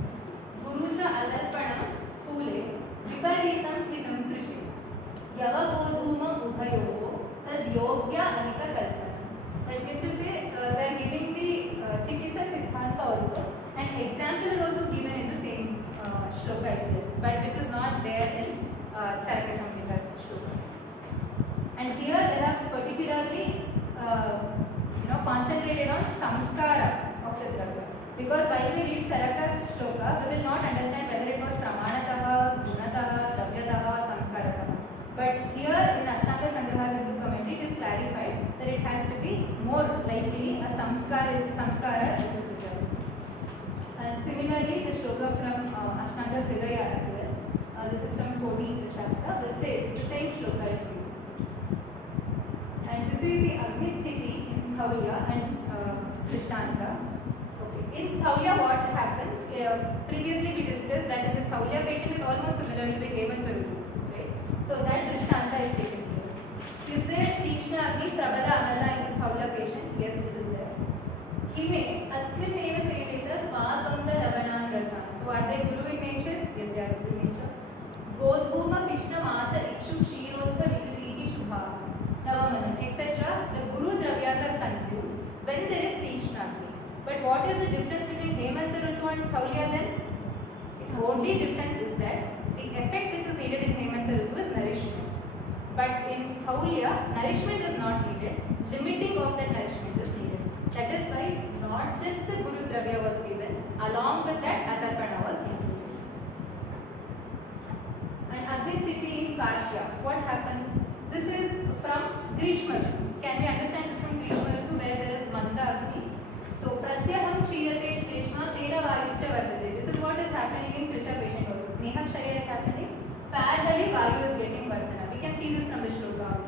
Guruja adarpanam sthule viparitam hitam krishi yavagodhuma ubhayoho tad yogya anita kalpana. That means to say they are giving the chikitsa siddhanta also, and example is also given in the same shloka itself, but which is not there in Charaka Samhita's shloka. And here they have particularly concentrated on samskara of the dravya, because while we read Charaka's shloka, we will not understand whether it was pramanataha, gunataha, dravyataha or samskarataha. But here in Ashtanga Sangraha's Hindu commentary, it is clarified that it has to be more likely a samskara as is deserved. And similarly, the shloka from Ashtanga Hridaya as well. This is from 14th chapter. It says the same shloka is given. And this is the Agni Sthiti in Sthulya and Drishtanta. Okay. In Sthulya, what happens? Previously we discussed that in the Sthulya patient is almost similar to the Hemanta Ritu, right? So that Drishtanta is taken here. Is there Tikshna Agni Prabala Anala in the Sthulya patient? Yes, it is there. Hime Asmin Eva Seveta Swabanga Lavanan Rasam. So are they Guru in nature? Yes, they are Guru in nature. Godhuma Vishna Masha Ikshu Shirotha Vikriti Shubha Navamanam, etc. The Guru Dravyas are consumed when there is Tikshna Agni. But what is the difference between Hemanta Ritu and Sthulya then? The only difference is that the effect which is needed in Hemanta Ritu is nourishment. But in Sthulya, nourishment is not needed, limiting of that nourishment is needed. That is why not just the Guru Dravya was given, along with that Adarpana was included. And Agni Sthiti in Karshya, what happens? This is from Grishma Ritu. Can we understand this from Grishma Ritu where there is Manda Agni? So Pratyaham Kshirate Shreshma Tera Vayushcha Vardate. This is what is happening in Krisha patient also. Sneha Kshaya is happening. Parallelly Vayu is getting Vardhana. We can see this from the shloka.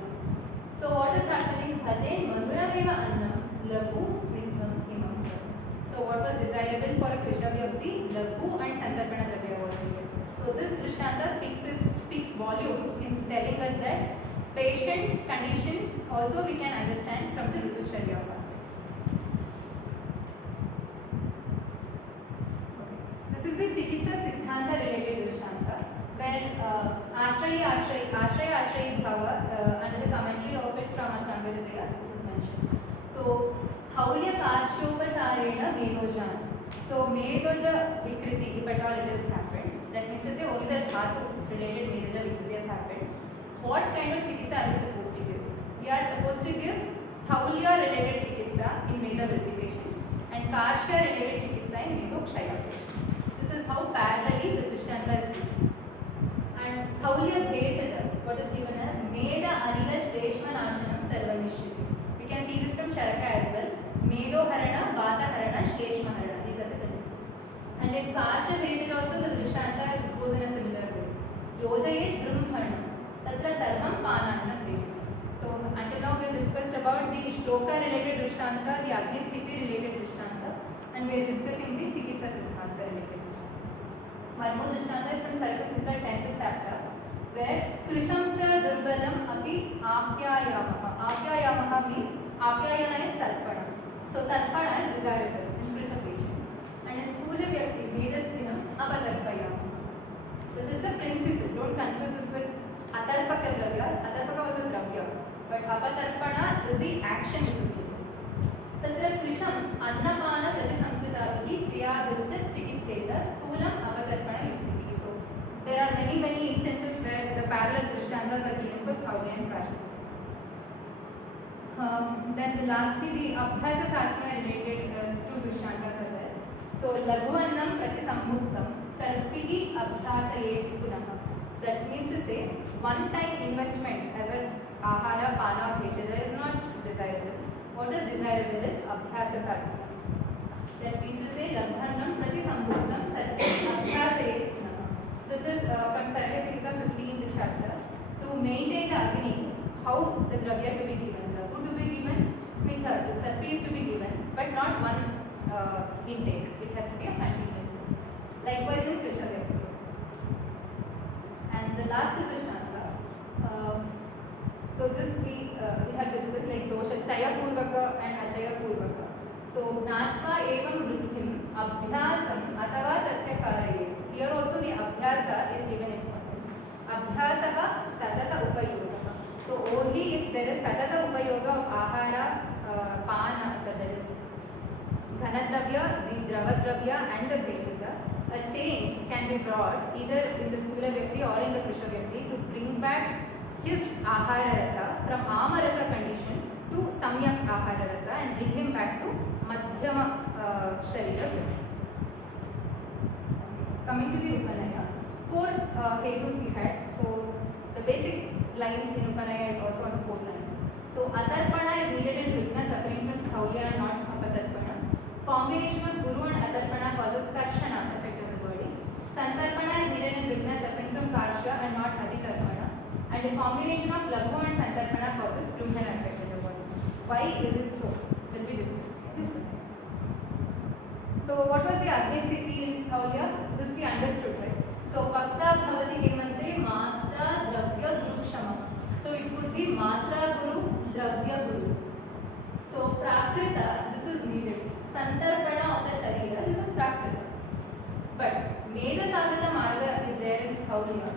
So what is happening? Bhajen Madhurameva Annam Laghu Snigdham Himam. So what was desirable for a Krisha Vyakti? Laghu and Sandarpana Dravya was needed. So this Drishtanta speaks volumes in telling us that patient condition also we can understand from the Ritucharya part. This is the Chikitsa Siddhanta related Drishtanta, where Ashraya Bhava, under the commentary of it from Ashtanga Hridaya, this is mentioned. So Sthulya Karshopacharena Medojan. So Medoja Vikriti, if at all it has happened, that means to say only the Dhatu related Medoja Vikriti has happened. What kind of chikitsa are we supposed to give? We are supposed to give Sthulya related chikitsa in Meda Vritti patient and Karshya related chikitsa in Medokshaya patient. This is how parallelly the Drishtanta is given. And Sthulya Bheshaja, what is given as Meda Anila Shleshmanashanam Sarvamishri. We can see this from Charaka as well. Medoharana, Vataharana, Shleshmaharana. These are the principles. And in Karshya Bheshaja also the Drishtanta goes in a similar way. Yojayet Brahmana. Tatra Sarvam Pananna Bheshaja. So until now we have discussed about the Shloka related Drishtanta, the Agni Sthiti related Drishtanta, and we are discussing the Chikitsa Siddhanta related Drishtanta. One more Drishtanta is from Charaka Samhita 10th chapter, where Krisham cha Durbalam api Apyayamaha. Apyayamaha means Apyayana is Tarpana. So Tarpana is desirable in Krisha patient. And in Sthula Vyakti, Vedasvinam Apatarpayamaha. This is the principle. Don't confuse this with Atarpaka Dravya. Atarpaka was a Dravya. But Apatarpana is the action which is given. Tatra Krisham Annapana Prati Samskritavahi Kriya Vischa Chikitseta Sthulam Apatarpana Yukti. So there are many instances where the parallel Drishtantas are given for Sthulya and Karshya. Then lastly the Abhyasa Satma related two Drishtantas are there. So Laghuannam Prati Sammuktam Sarpihi Abhyasayeti Punaha. That means to say one time investment as an ahara, pana or bheshada is not desirable. What is desirable is abhyasa sadhana. That means to say labdhanam prati sambhuttam sarpihi abhyasayeti punaha. This is from Charaka Samhita 15th chapter. To maintain the agni, how the dravya to be given. Raghu to be given, snitha, the sarpi is to be given, but not one intake. It has to be a continuous one. Likewise in Krishna Vyakti. And the last is Drishtanta. So this we Chayapurvaka and Achayapurvaka. So Natva evam vruddhim abhyasam athava tasya karayet. Here also the abhyasa is given importance. Abhyasaha sadata upayoga. So only if there is sadata upayoga of ahara, pana, so that is ghanadravya, the dravadravya and the veshaja, a change can be brought either in the Sthula Vyakti or in the Prisha Vyakti to bring back his ahara rasa from ama rasa condition to samyak ahara rasa and bring him back to madhyama sharira vyakti. Coming to the Upanaya, 4 hetus we had. So the basic lines in Upanaya is also on the 4 lines. So atarpana is needed in Rigna suffering from Sthaulya and not apatarpana. Combination of Guru and atarpana causes Karshanam effect on the body. Santarpana is needed in Rigna suffering from Karsha and not Aditarpana. And the combination of Laghu and Santarpana causes Brahmana effect on the body. Why is it so? Will be discussed. So what was the Agni Sthiti in Sthaulya? This we understood, right? So Pakta Bhavati Hemante Matra Dravya Drukshama. So it could be Matra Guru, Dravya Guru. So Prakrita, this is needed. Santarpana of the Sharira, this is Prakrita. But Medha Sagrata Marga is there in Sthaulya.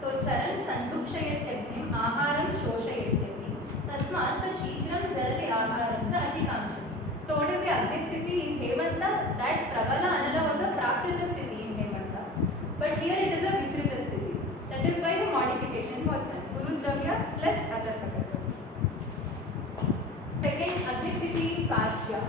So Charan Santukshayatyagnam Aharam Shoshayatyati. Tasmat Shikram Jalati Aharam Cha Atikamshati. So what is the Agni Sthiti in Hemanta? That Prabala Anala was a Prakrita Sthiti in Hemanta. But here it is a Vikrita Sthiti. That is why the modification was done. Guru Dravya plus Atarpaka. Second, Agni Sthiti in Karshya.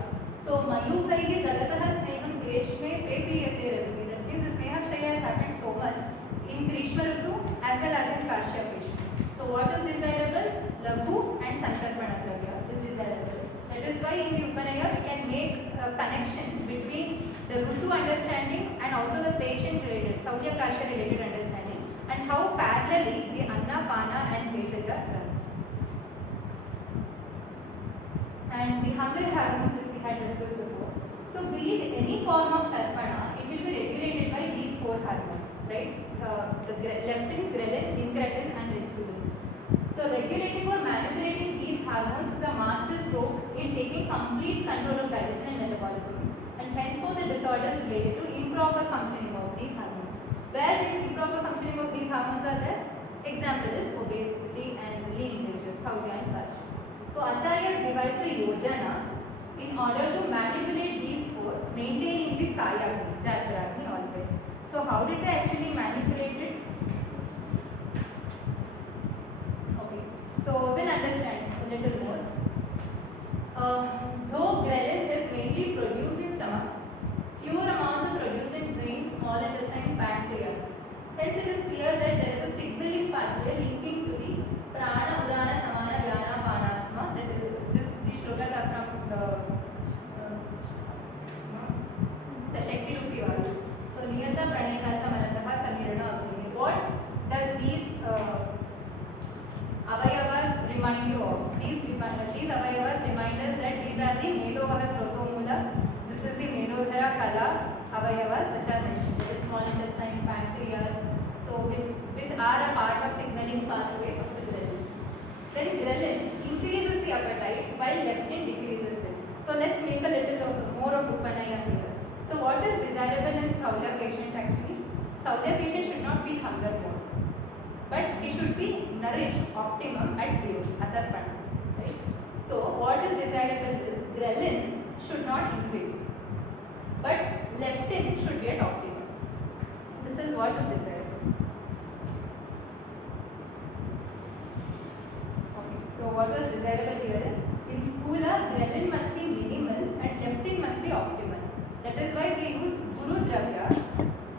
So Mayukraihi Jagataha Sneham Greshme Pepiyate Ravi. That means the Sneha Kshaya has happened so much in Grishma Ritu as well as in Karshya patient. So what is desirable? Laghu and Santarpana Dravya is desirable. That is why in the Upanaya we can make a connection between the Ritu understanding and also the patient related, Sthaulya Karsha related understanding, and how parallelly the Anna, Pana and Veshaja runs. And the hunger hormones which we had discussed before. So be it any form of tarpana, it will be regulated by these 4 hormones, right? The leptin, ghrelin, incretin and insulin. So regulating or manipulating these hormones is a master stroke in taking complete control of digestion and metabolism, and henceforth the disorders related to improper functioning of these hormones. Where these improper functioning of these hormones are there? Example is obesity and lean indicators, Sthaulya and Karsha. So Acharyas devised a yojana in order to manipulate these 4, maintaining the Kaya Agni, Jacharagni always. So how did they actually manipulate it? Okay, so we'll understand a little more. Though ghrelin is mainly produced in stomach, fewer amounts are produced in brain, small intestine, pancreas. Hence it is clear that there is a signaling pathway linking to the prana, udana, samana, vyana, panatma. That is, these shlokas are from the Shakti Rupi Vayu. So Niyata Pranekacha Manasaha Samirana Agni. What does these avayavas remind you of? These avayavas remind us that these are the Medovaha Srotomula. This is the Medodhara Kala avayavas which are mentioned. That is small intestine, pancreas. So which are a part of signaling pathway of the ghrelin. Then ghrelin increases the appetite while leptin decreases it. So let's make a little more of Upanaya here. So what is desirable in Sthaulya patient actually? Sthaulya patient should not feel hunger more, but he should be nourished optimum at 0, atarpana, right? So what is desirable is ghrelin should not increase, but leptin should be at optimum. This is what is desirable. Okay, so what was desirable here is in Sthula ghrelin must be minimal and leptin must be optimal. That is why we used Guru Dravya.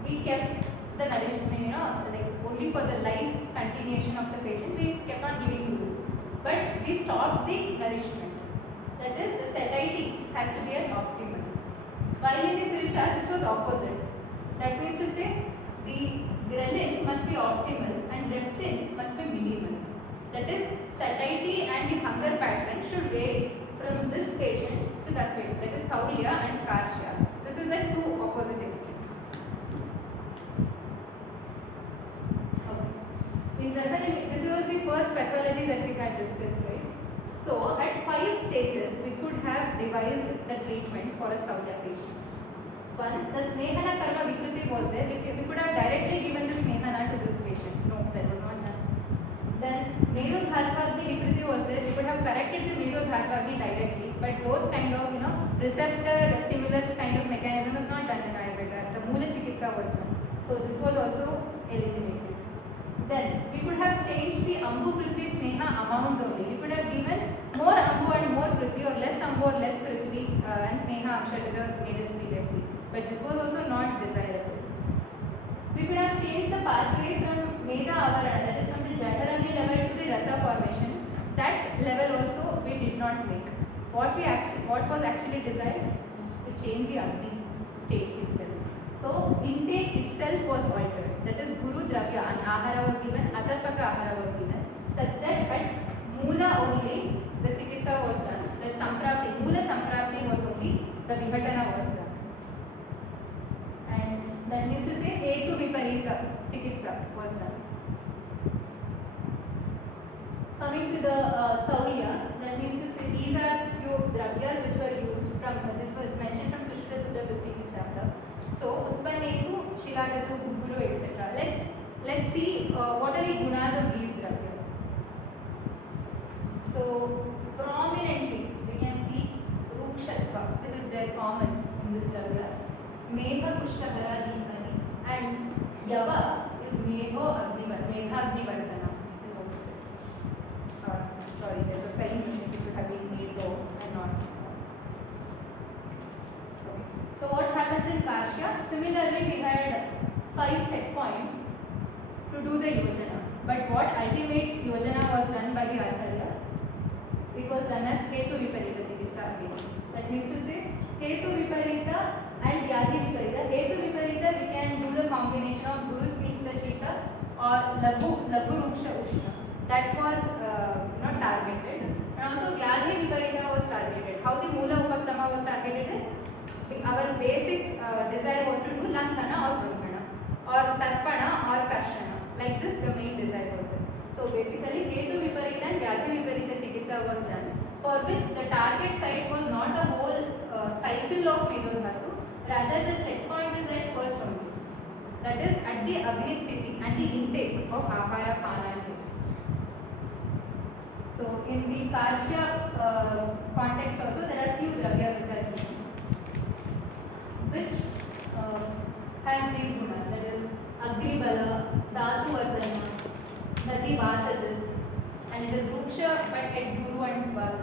We kept the nourishment, like only for the life continuation of the patient, we kept on giving Guru. But we stopped the nourishment. That is, the satiety has to be at optimal. While in the Krisha, this was opposite. That means to say, the ghrelin must be optimal and leptin must be minimal. That is, satiety and the hunger pattern should vary from this patient to that patient. That is Sthaulya and Karsha. This is at 2 opposite extremes. Okay. In present, this was the first pathology that we had discussed, right? So at 5 stages, we could have devised the treatment for a Sthaulya patient. One, the Snehana Karma Vikruti was there. We could have directly given the Snehana to this patient. No, that was not done. Then Medodhatvagni Vikruti was there. We could have corrected the Medodhatvagni directly, but those kind of receptor stimulus kind of mechanism is not done in Ayurveda. The Mula Chikitsa was done. So this was also eliminated. Then we could have changed the Ambu Prithvi Sneha amounts only. We could have given more Ambu and more Prithvi, or less Ambu or less Prithvi and Sneha Amsha to the Medasvi Vyakti. But this was also not desirable. We could have changed the pathway from Meda Avarana, that is from the Jatarangi level to the Rasa formation. That level also we did not make. What was actually desired? To change the Agni state itself. So intake itself was altered. That is Guru Dravya and Ahara was given, Atarpaka Ahara was given, such that at Mula only the Chikitsa was done. That Samprapti, Mula Samprapti was only, the Vihatana was done. And that means to say Hetu Viparita Chikitsa was done. Coming to the Sthaulya, that means to say these are few dravyas which were used from, this was mentioned from Sushruta Sutta 15th chapter. So Utpanetu, Shilajatu, Guguru, etc. Let's see what are the gunas of these dravyas. So prominently we can see Rukshatva, which is very common in this dravya. Megha Kushtahara Deepani, and Yava is Megha Agnivartana is also there. Sorry, there's a spelling mistake. It should have been Megho and not. Okay. So what happens in Karshya? Similarly, we had 5 checkpoints to do the Yojana. But what ultimate Yojana was done by the Acharyas? It was done as Hetu Viparita Chikitsa again. That means to say Hetu Viparita and Vyadhi Viparita. Hetu Viparita, we can do the combination of Guru Snigdha Shita or Laghu Ruksha Ushna. That was not targeted. And also Vyadhi Viparita was targeted. How the Mula Upakrama was targeted is, our basic desire was to do Lanthana or Brahmana or Tarpana or Karshana. Like this, the main desire was there. So basically, Hetu Viparita and Vyadhi Viparita Chikitsa was done, for which the target site was not the whole cycle of Medodhatu, rather the checkpoint is at first only. That is at the Agni Sthiti and the intake of Ahara, Pana and Vijay. So in the Karshya context also, there are few dravyas which are given, which has these gunas, that is Agni Bala, Dhatu Vardhana, Nadi Vatajit, and it is Ruksha but at Guru and Swaru.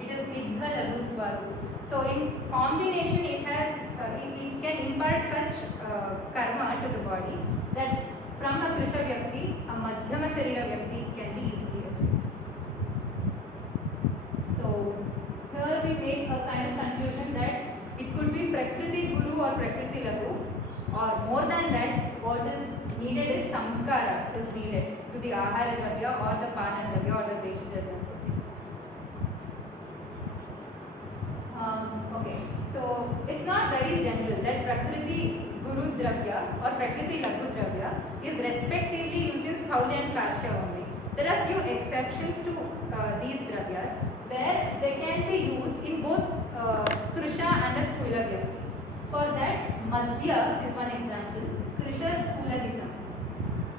It is Nigdha Laghu Swaru. So in combination it has, it can impart such karma to the body that from a Krisha Vyakti, a Madhyama Sharira Vyakti can be easily achieved. So here we make a kind of conclusion that it could be Prakriti Guru or Prakriti Laghu, or more than that, what is needed is samskara is needed to the Ahara Dravya or the Pana Dravya or the Veshaja Dravya. Okay, so it's not very general that Prakriti Guru Dravya or Prakriti Laghu Dravya is respectively used in Sthaulya and Karshya only. There are few exceptions to these dravyas where they can be used in both Krisha and a Sthula Vyakti. For that, Madhya is one example, Krisha Sthula Hitam.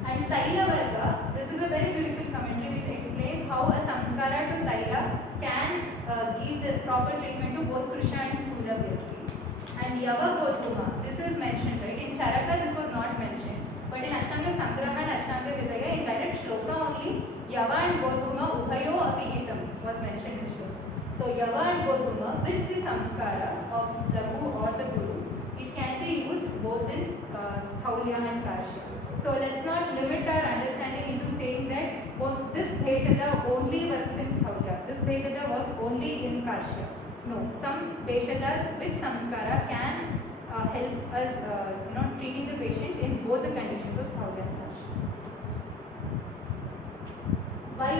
And Taila Varga, this is a very beautiful commentary which explains how a samskara to Taila can give the proper treatment to both Krisha and Sthula Vyakti. And Yava Godhuma, this is mentioned, right? In Charaka this was not mentioned, but in Ashtanga Sangraha and Ashtanga Hridaya, in direct shloka only, Yava and Godhuma Ubhayo Apihitam was mentioned in the shloka. So Yava and Godhuma with the samskara of Laghu or the Guru, it can be used both in Sthaulya and Karshya. So let's not limit our understanding into saying that this Bheshaja only works in Sthaulya, this Bheshaja works only in Karshya. No, some Bheshajas with samskara can help us treating the patient in both the conditions of Sthaulya and Karshya. Why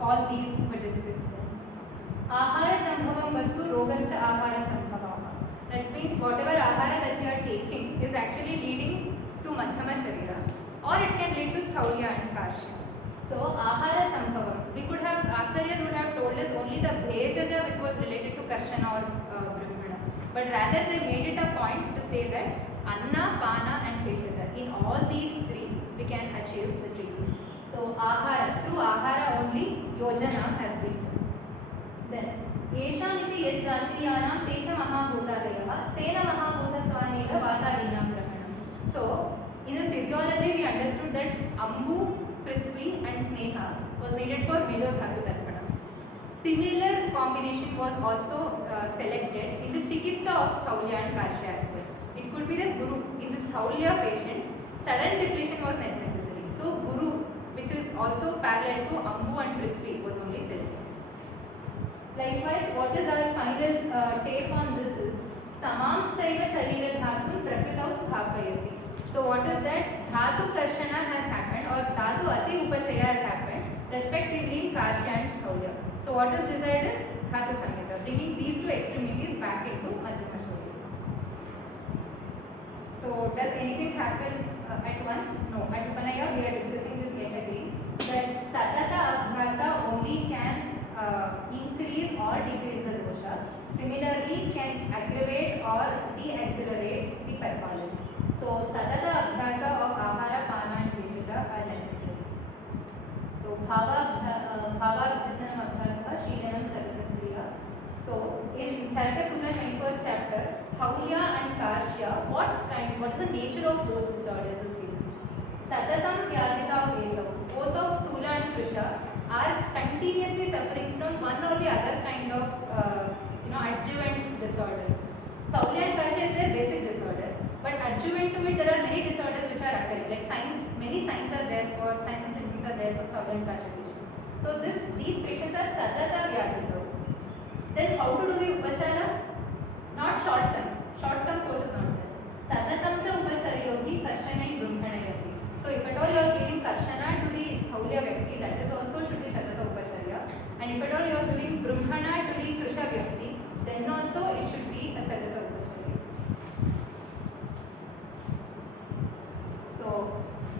all these were discussed? Ahara Sambhavam Vastu Rogascha Ahara Sambhavaha. That means whatever ahara that we are taking is actually leading to Madhyama Sharira, or it can lead to Sthaulya and Karshya. So Ahara Sambhavam. We could have, Acharyas would have told us only the Bheshaja which was related to Karshana or Brahmana. But rather they made it a point to say that Anna, Pana and Bheshaja. In all these three we can achieve the treatment. So Ahara, through Ahara only Yojana has been done. Then Yesham iti yad jantiyanam techa mahabhutadayah tena mahabhutatvaneva vatadinam grahanam. So in the physiology we understood that Ambu, Prithvi and Sneha was needed for Medodhatu Tarpana. Similar combination was also selected in the Chikitsa of Sthaulya and Karshya as well. It could be that Guru, in the Sthaulya patient, sudden depletion was not necessary. So Guru, which is also parallel to Ambu and Prithvi, was only selected. Likewise, what is our final take on this is Samamschaiva Sharira Dhatu Prakritav Sthapayati. So what is that? Dhatu Karshana has happened or Dhatu Ati Upachaya has happened respectively in Karshya and Sthaulya. So what is desired is Dhatu Samhita, bringing these two extremities back into Madhyama Sholya. So does anything happen at once? No. At Upanaya we are discussing this yet again. That Satata Abhyasa only can increase or decrease the dosha. Similarly, can aggravate or de-accelerate the pathology. So, Satata Abhyasa of Ahara, Pana and Bheshaja are necessary. So, Bhava Abhyasanam Abhyasa, Shlelanam Satatagriya. So, in Charaka Sutta 21st chapter, Sthaulya and Karshya, what is the nature of those disorders is given. Satatam Vyadita Hetav, both of Sthula and Krisha are continuously suffering from one or the other kind of adjuvant disorders. Sthaulya and Karshya is their basic disorder, but adjuvant to it there are many disorders which are occurring. Like many signs and symptoms are there for Sthaulya and Karshya patients. So these patients are Satata Vyadita. Then how to do the Upachara? Not short term course is not there. Satatam cha Upacharayogi Karshanai Brahmanayati. So if at all you are giving Karshana to the Sthaulya Vyakti, that is also should be Satata Upacharya. And if at all you are giving Brahmana to the Krisha Vyakti, then also it should be a Satata Upacharya. So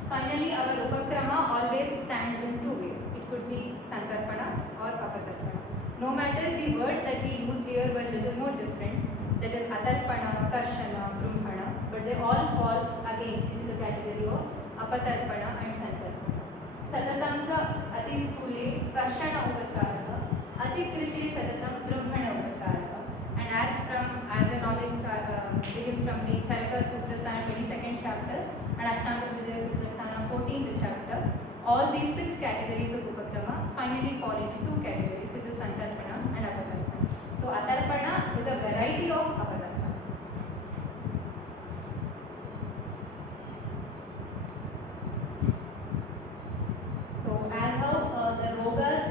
finally our Upakrama always stands in two ways. It could be Santarpana or Apatarpana. No matter the words that we used here were a little more different, that is Atarpana, Karshana, Brahmana, but they all fall again into the category of Apatarpana and Santarpana. Satatamka Ati Sthule Karshana Upacharaka, Ati Krishi Satatam Brahmana Upacharaka. And as a knowledge begins from the Charaka Sutrasthana 22nd chapter and Ashtanga Hridaya Sutrasthana 14th chapter, all these 6 categories of Upakrama finally fall into 2 categories, which is Santarpana and Apatarpana. So Atarpana is a variety of Apatarpana. So as how the rogas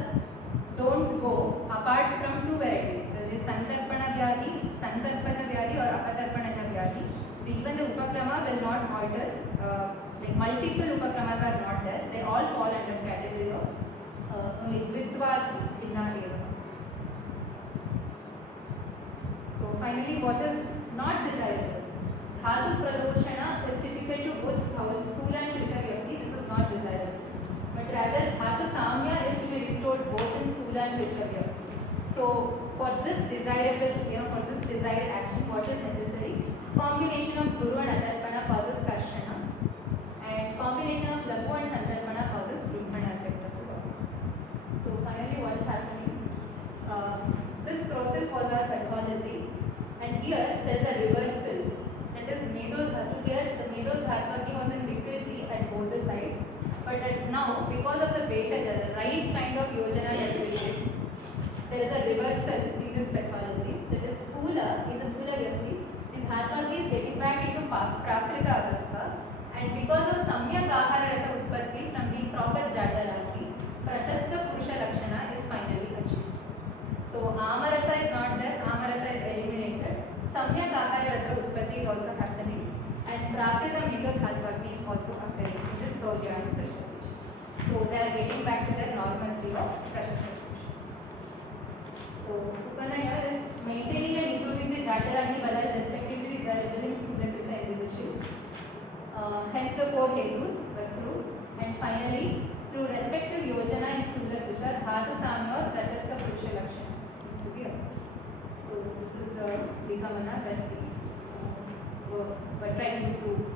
don't go apart from 2 varieties, so there is Santarpana Vyadi, Santarpasha Vyadi or Apatarpanaja Vyadi. Even the Upakrama will not alter, like multiple Upakramas are not there, they all fall under category of only Dvitva Bhinna Eva. So finally, what is not desirable? Dhatu Pradoshana is typical to both Sthula and Krisha Vyakti, this is not desirable. But rather, Dhatu Samya is to be restored both in Sthula and Krisha Vyakti. So for this desirable, for this desired action, what is necessary? Combination of Guru and Atarpana causes Karshana, and combination of Lagu and Santarpana causes Brahmana effect of the body. So finally, what is happening? This process was our pathology, and here there is a reversal. That is Medodhatu. Here the Medodhatu was in Vikriti at both the sides, but now because of the Veshaja, the right kind of Yojana that we did, there is a reversal in this pathology. That is Sthula, in the Sthula Vyakti, the Dhatmaki is getting back into Prakrita Avastha, and because of Samyak Ahara Rasa Utpatti from the proper Jataraki, Prashasta Purusha Lakshana is finally achieved. So Amarasa is not there, Amarasa is eliminated. Samyak Ahara Rasa Utpatti is also happening, and Prakrita Medodhatmaki is also occurring in this Sthaulya and Krisha. So they are getting back to their normalcy of Prashasta. So Upanaya is maintaining and improving the Jataragni Badal respectively desirable in Sthula Krisha individual. Hence the 4 hetus were proved, and finally through respective Dhatusamya or Rajastha Purusha Lakshana is to be observed. So this is the Nigamana that we were trying to prove.